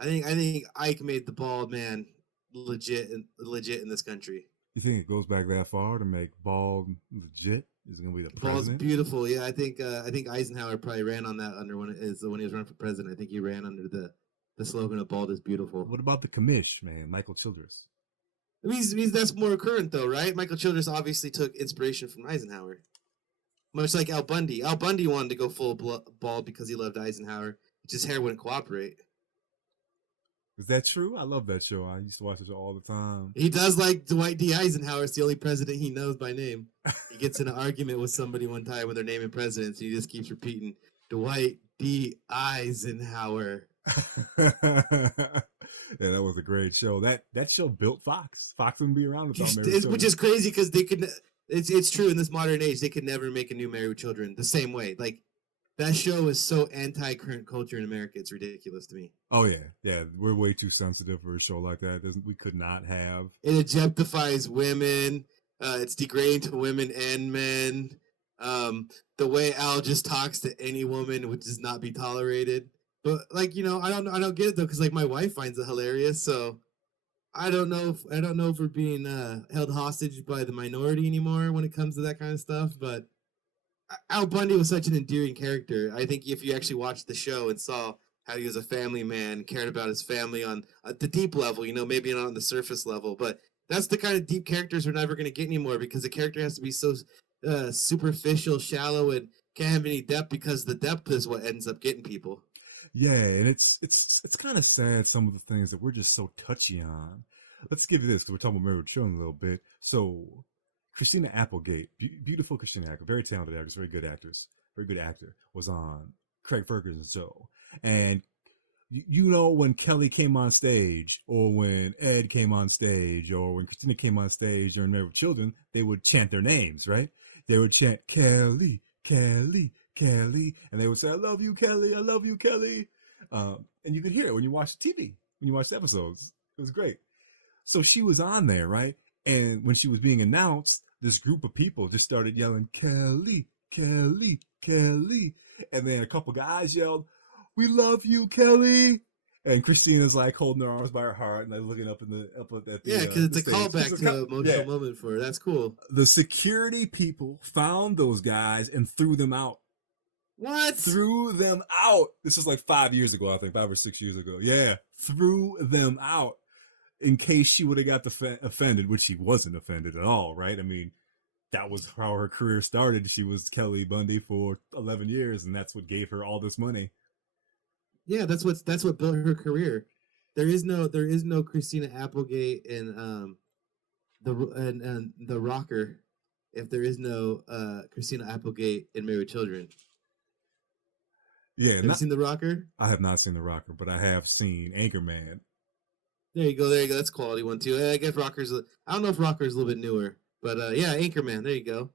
I think Ike made the bald man legit in this country. You think it goes back that far to make bald legit? Is it gonna be the Bald's president? beautiful. Yeah, I think Eisenhower probably ran on that under when he was running for president. I think he ran under the slogan of "Bald is beautiful." What about the commish, man? Michael Childress. I mean, that's more current though, right? Michael Childress obviously took inspiration from Eisenhower, much like Al Bundy. Al Bundy wanted to go full bald because he loved Eisenhower. His hair wouldn't cooperate. Is that true? I love that show. I used to watch it all the time. He does like Dwight D. Eisenhower. It's the only president he knows by name. He gets in an argument with somebody one time when they're naming presidents, and he just keeps repeating Dwight D. Eisenhower. Yeah, that was a great show. That show built Fox. Fox wouldn't be around without Married with Children. Which is crazy because they could. It's true in this modern age they could never make a new Married with Children the same way. Like that show is so anti-current culture in America. It's ridiculous to me. Oh yeah. We're way too sensitive for a show like that. We could not have. It objectifies women. It's degrading to women and men. The way Al just talks to any woman would just not be tolerated. But like I don't get it though because like my wife finds it hilarious. So I don't know if we're being held hostage by the minority anymore when it comes to that kind of stuff. But Al Bundy was such an endearing character. I think if you actually watched the show and saw how he was a family man, cared about his family on the deep level, maybe not on the surface level, but that's the kind of deep characters we're never going to get anymore because the character has to be so superficial, shallow, and can't have any depth because the depth is what ends up getting people. Yeah, and it's kind of sad some of the things that we're just so touchy on. Let's give you this because we're talking about Married with Children a little bit. So Christina Applegate, beautiful Christina Applegate, very talented actress, very good actor, was on Craig Ferguson's show. And when Kelly came on stage, or when Ed came on stage, or when Christina came on stage during Married with Children, they would chant their names, right? They would chant Kelly, Kelly, Kelly, and they would say, "I love you, Kelly. I love you, Kelly." And you could hear it when you watch TV, when you watch the episodes. It was great. So she was on there, right? And when she was being announced, this group of people just started yelling, "Kelly, Kelly, Kelly." And then a couple guys yelled, "We love you, Kelly." And Christina's like holding her arms by her heart and like looking up at the yeah, because it's a callback to an emotional moment for her. That's cool. The security people found those guys and threw them out. What? Threw them out. This was like 5 years ago, I think, 5 or 6 years ago. Yeah, threw them out in case she would have got offended, which she wasn't offended at all, right? I mean, that was how her career started. She was Kelly Bundy for 11 years, and that's what gave her all this money. Yeah, that's what built her career. There is no Christina Applegate in the Rocker if there is no Christina Applegate in Married with Children. Yeah, have you seen The Rocker? I have not seen The Rocker, but I have seen Anchorman. There you go. That's a quality one too. I guess I don't know if Rocker's a little bit newer, but yeah, Anchorman. There you go.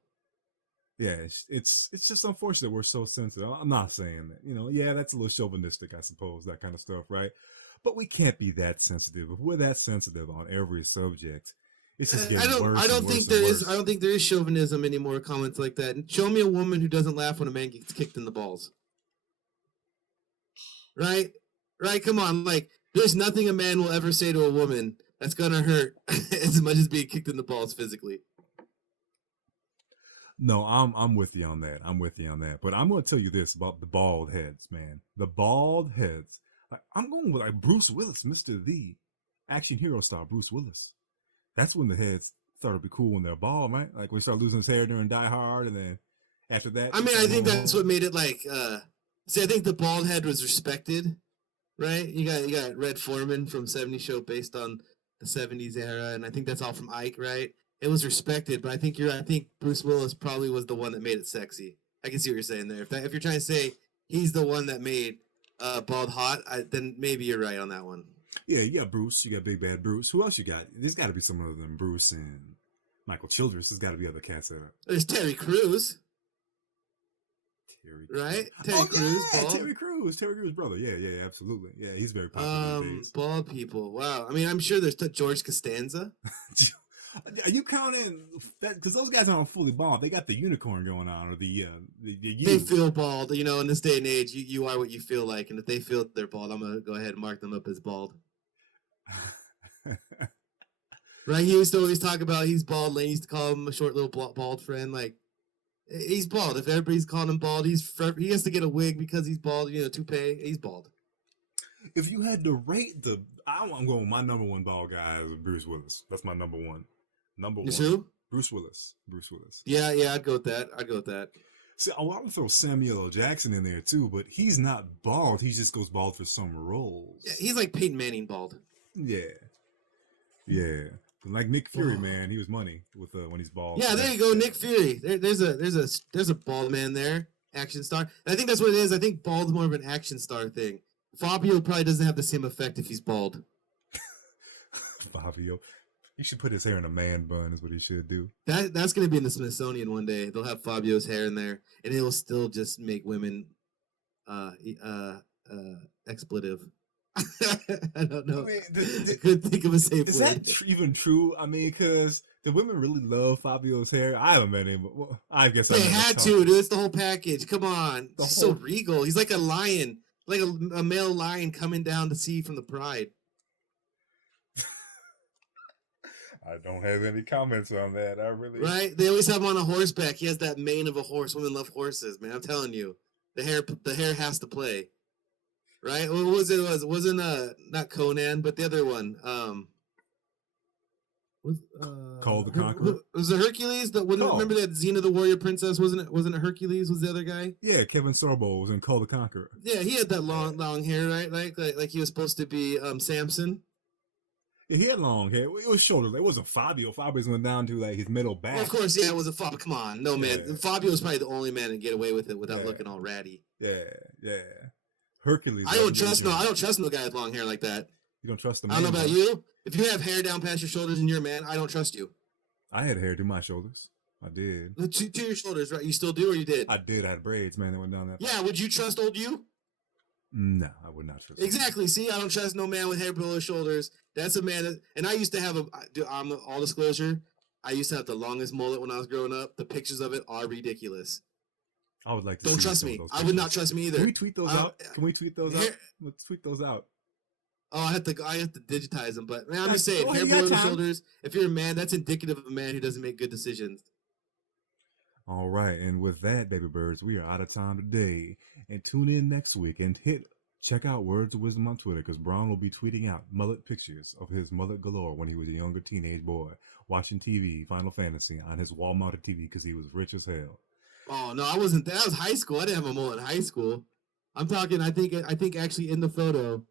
Yeah, it's just unfortunate we're so sensitive. I'm not saying that, yeah, that's a little chauvinistic, I suppose, that kind of stuff, right? But we can't be that sensitive. If we're that sensitive on every subject, it's just getting worse. I don't think there is chauvinism anymore. Comments like that. And show me a woman who doesn't laugh when a man gets kicked in the balls. Right? Come on, like there's nothing a man will ever say to a woman that's gonna hurt as much as being kicked in the balls physically. No, I'm with you on that. But I'm going to tell you this about the bald heads, man. The bald heads. I'm going with like Bruce Willis, Mr. The action hero star Bruce Willis. That's when the heads started to be cool when they're bald, right? Like we started losing his hair during Die Hard, and then after that. I mean, I think that's what made it like. I think the bald head was respected, right? You got Red Foreman from '70s show based on the '70s era, and I think that's all from Ike, right? It was respected, but I think Bruce Willis probably was the one that made it sexy. I can see what you're saying there. If you're trying to say he's the one that made bald hot, then maybe you're right on that one. Yeah, you got Bruce. You got Big Bad Bruce. Who else you got? There's got to be some other than Bruce and Michael Childress. There's got to be other cats there. There's Terry Crews. Right? Terry Crews. Yeah, Terry Crews' brother. Yeah, absolutely. Yeah, he's very popular these days. Bald people. Wow. I mean, I'm sure there's George Costanza. Are you counting that? Because those guys aren't fully bald. They got the unicorn going on, or the They feel bald. In this day and age, you are what you feel like, and if they feel they're bald, I'm gonna go ahead and mark them up as bald. Right? He used to always talk about he's bald. Lane used to call him a short little bald friend. Like, He's bald. If everybody's calling him bald, he has to get a wig because he's bald. Toupee. He's bald. If you had to rate I'm going with my number one bald guy is Bruce Willis. That's my number one. Number one. Who? Bruce Willis. Bruce Willis. Yeah, I'd go with that. See, I want to throw Samuel L. Jackson in there too, but he's not bald. He just goes bald for some roles. Yeah, he's like Peyton Manning bald. Yeah. Like Nick Fury, man, he was money with when he's bald. Yeah, there you go, Nick Fury. There's a bald man there, action star. And I think that's what it is. I think bald's more of an action star thing. Fabio probably doesn't have the same effect if he's bald. Fabio. He should put his hair in a man bun is what he should do. That's going to be in the Smithsonian one day. They'll have Fabio's hair in there, and it will still just make women expletive. I don't know. I couldn't think of a safe word. Is that even true? I mean, because the women really love Fabio's hair. I haven't met him, but I guess they had to, dude. It's the whole package. Come on. He's so regal. He's like a lion, like a male lion coming down to see from the pride. I don't have any comments on that. Right? They always have him on a horseback. He has that mane of a horse. Women love horses, man. I'm telling you, the hair has to play. Right? What was it? It wasn't not Conan, but the other one. Called the Conqueror. Was it Hercules? Remember that Xena the Warrior Princess? Wasn't it Hercules? Was the other guy? Yeah, Kevin Sorbo was in Called the Conqueror. Yeah, he had that long hair, right? Like he was supposed to be Samson. Yeah, he had long hair. It was shoulders. It wasn't Fabio. Fabio's went down to like his middle back. Well, of course, yeah, it was a Fabio. Come on, no man. Yeah. Fabio was probably the only man to get away with it without looking all ratty. Yeah. Hercules. I don't trust no guy with long hair like that. You don't trust the man? I don't know about you. If you have hair down past your shoulders and you're a man, I don't trust you. I had hair to my shoulders. I did. To your shoulders, right? You still do, or you did? I did. I had braids, man, that went down that. Yeah. Would you trust old you? No, I would not trust. Exactly. See, I don't trust no man with hair below his shoulders. That's a man and I used to have all disclosure, I used to have the longest mullet when I was growing up. The pictures of it are ridiculous. I would like to. Don't trust me. I would not trust me either. Can we tweet those out? Let's tweet those out. Oh, I have to digitize them, but man, I'm just saying, hair below the shoulders. If you're a man, that's indicative of a man who doesn't make good decisions. All right, and with that, baby birds, we are out of time today. And tune in next week and check out Words of Wisdom on Twitter, because Braun will be tweeting out mullet pictures of his mullet galore when he was a younger teenage boy, watching TV, Final Fantasy, on his wall-mounted TV because he was rich as hell. Oh, no, I wasn't. That was high school. I didn't have a mullet in high school. I'm talking, I think actually in the photo,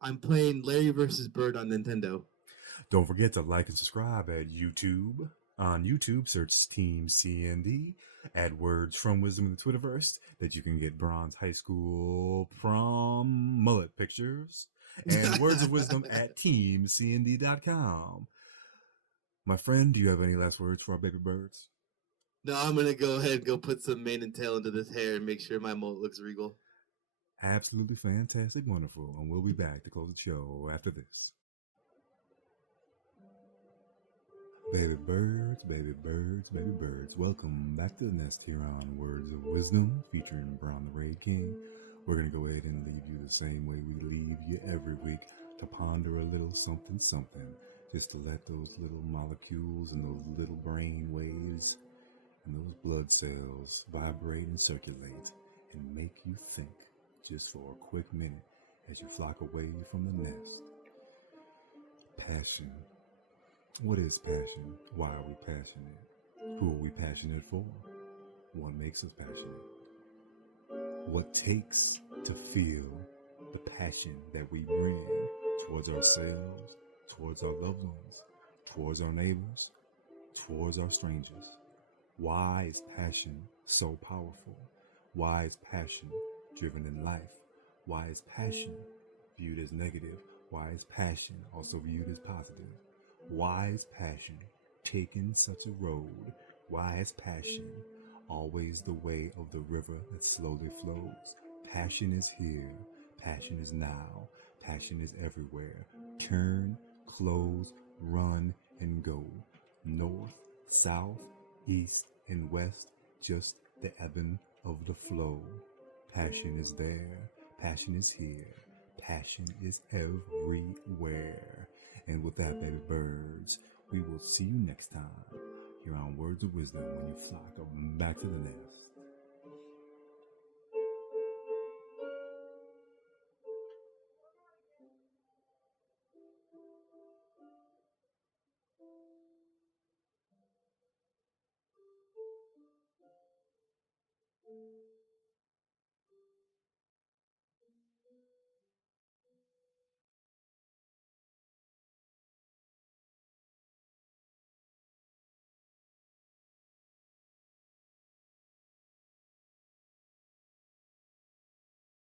I'm playing Larry vs. Bird on Nintendo. Don't forget to like and subscribe at YouTube. On YouTube, search Team CND. Add words from Wisdom in the Twitterverse that you can get Braun's high school prom mullet pictures. And Words of Wisdom at teamcnd.com. My friend, do you have any last words for our baby birds? No, I'm going to go ahead and go put some mane and tail into this hair and make sure my mullet looks regal. Absolutely fantastic, wonderful. And we'll be back to close the show after this. Baby birds, baby birds, baby birds, welcome back to the nest here on Words of Wisdom, featuring Braun the Raid King. We're going to go ahead and leave you the same way we leave you every week, to ponder a little something, just to let those little molecules and those little brain waves and those blood cells vibrate and circulate and make you think just for a quick minute as you flock away from the nest. Passion. What is passion? Why are we passionate? Who are we passionate for? What makes us passionate? What takes to feel the passion that we bring towards ourselves, towards our loved ones, towards our neighbors, towards our strangers? Why is passion so powerful? Why is passion driven in life? Why is passion viewed as negative? Why is passion also viewed as positive? Why is passion taken such a road? Why is passion always the way of the river that slowly flows? Passion is here. Passion is now. Passion is everywhere. Turn, close, run, and go. North, south, east, and west, just the ebbing of the flow. Passion is there. Passion is here. Passion is everywhere. And with that, baby birds, we will see you next time here on Words of Wisdom when you flock back to the nest.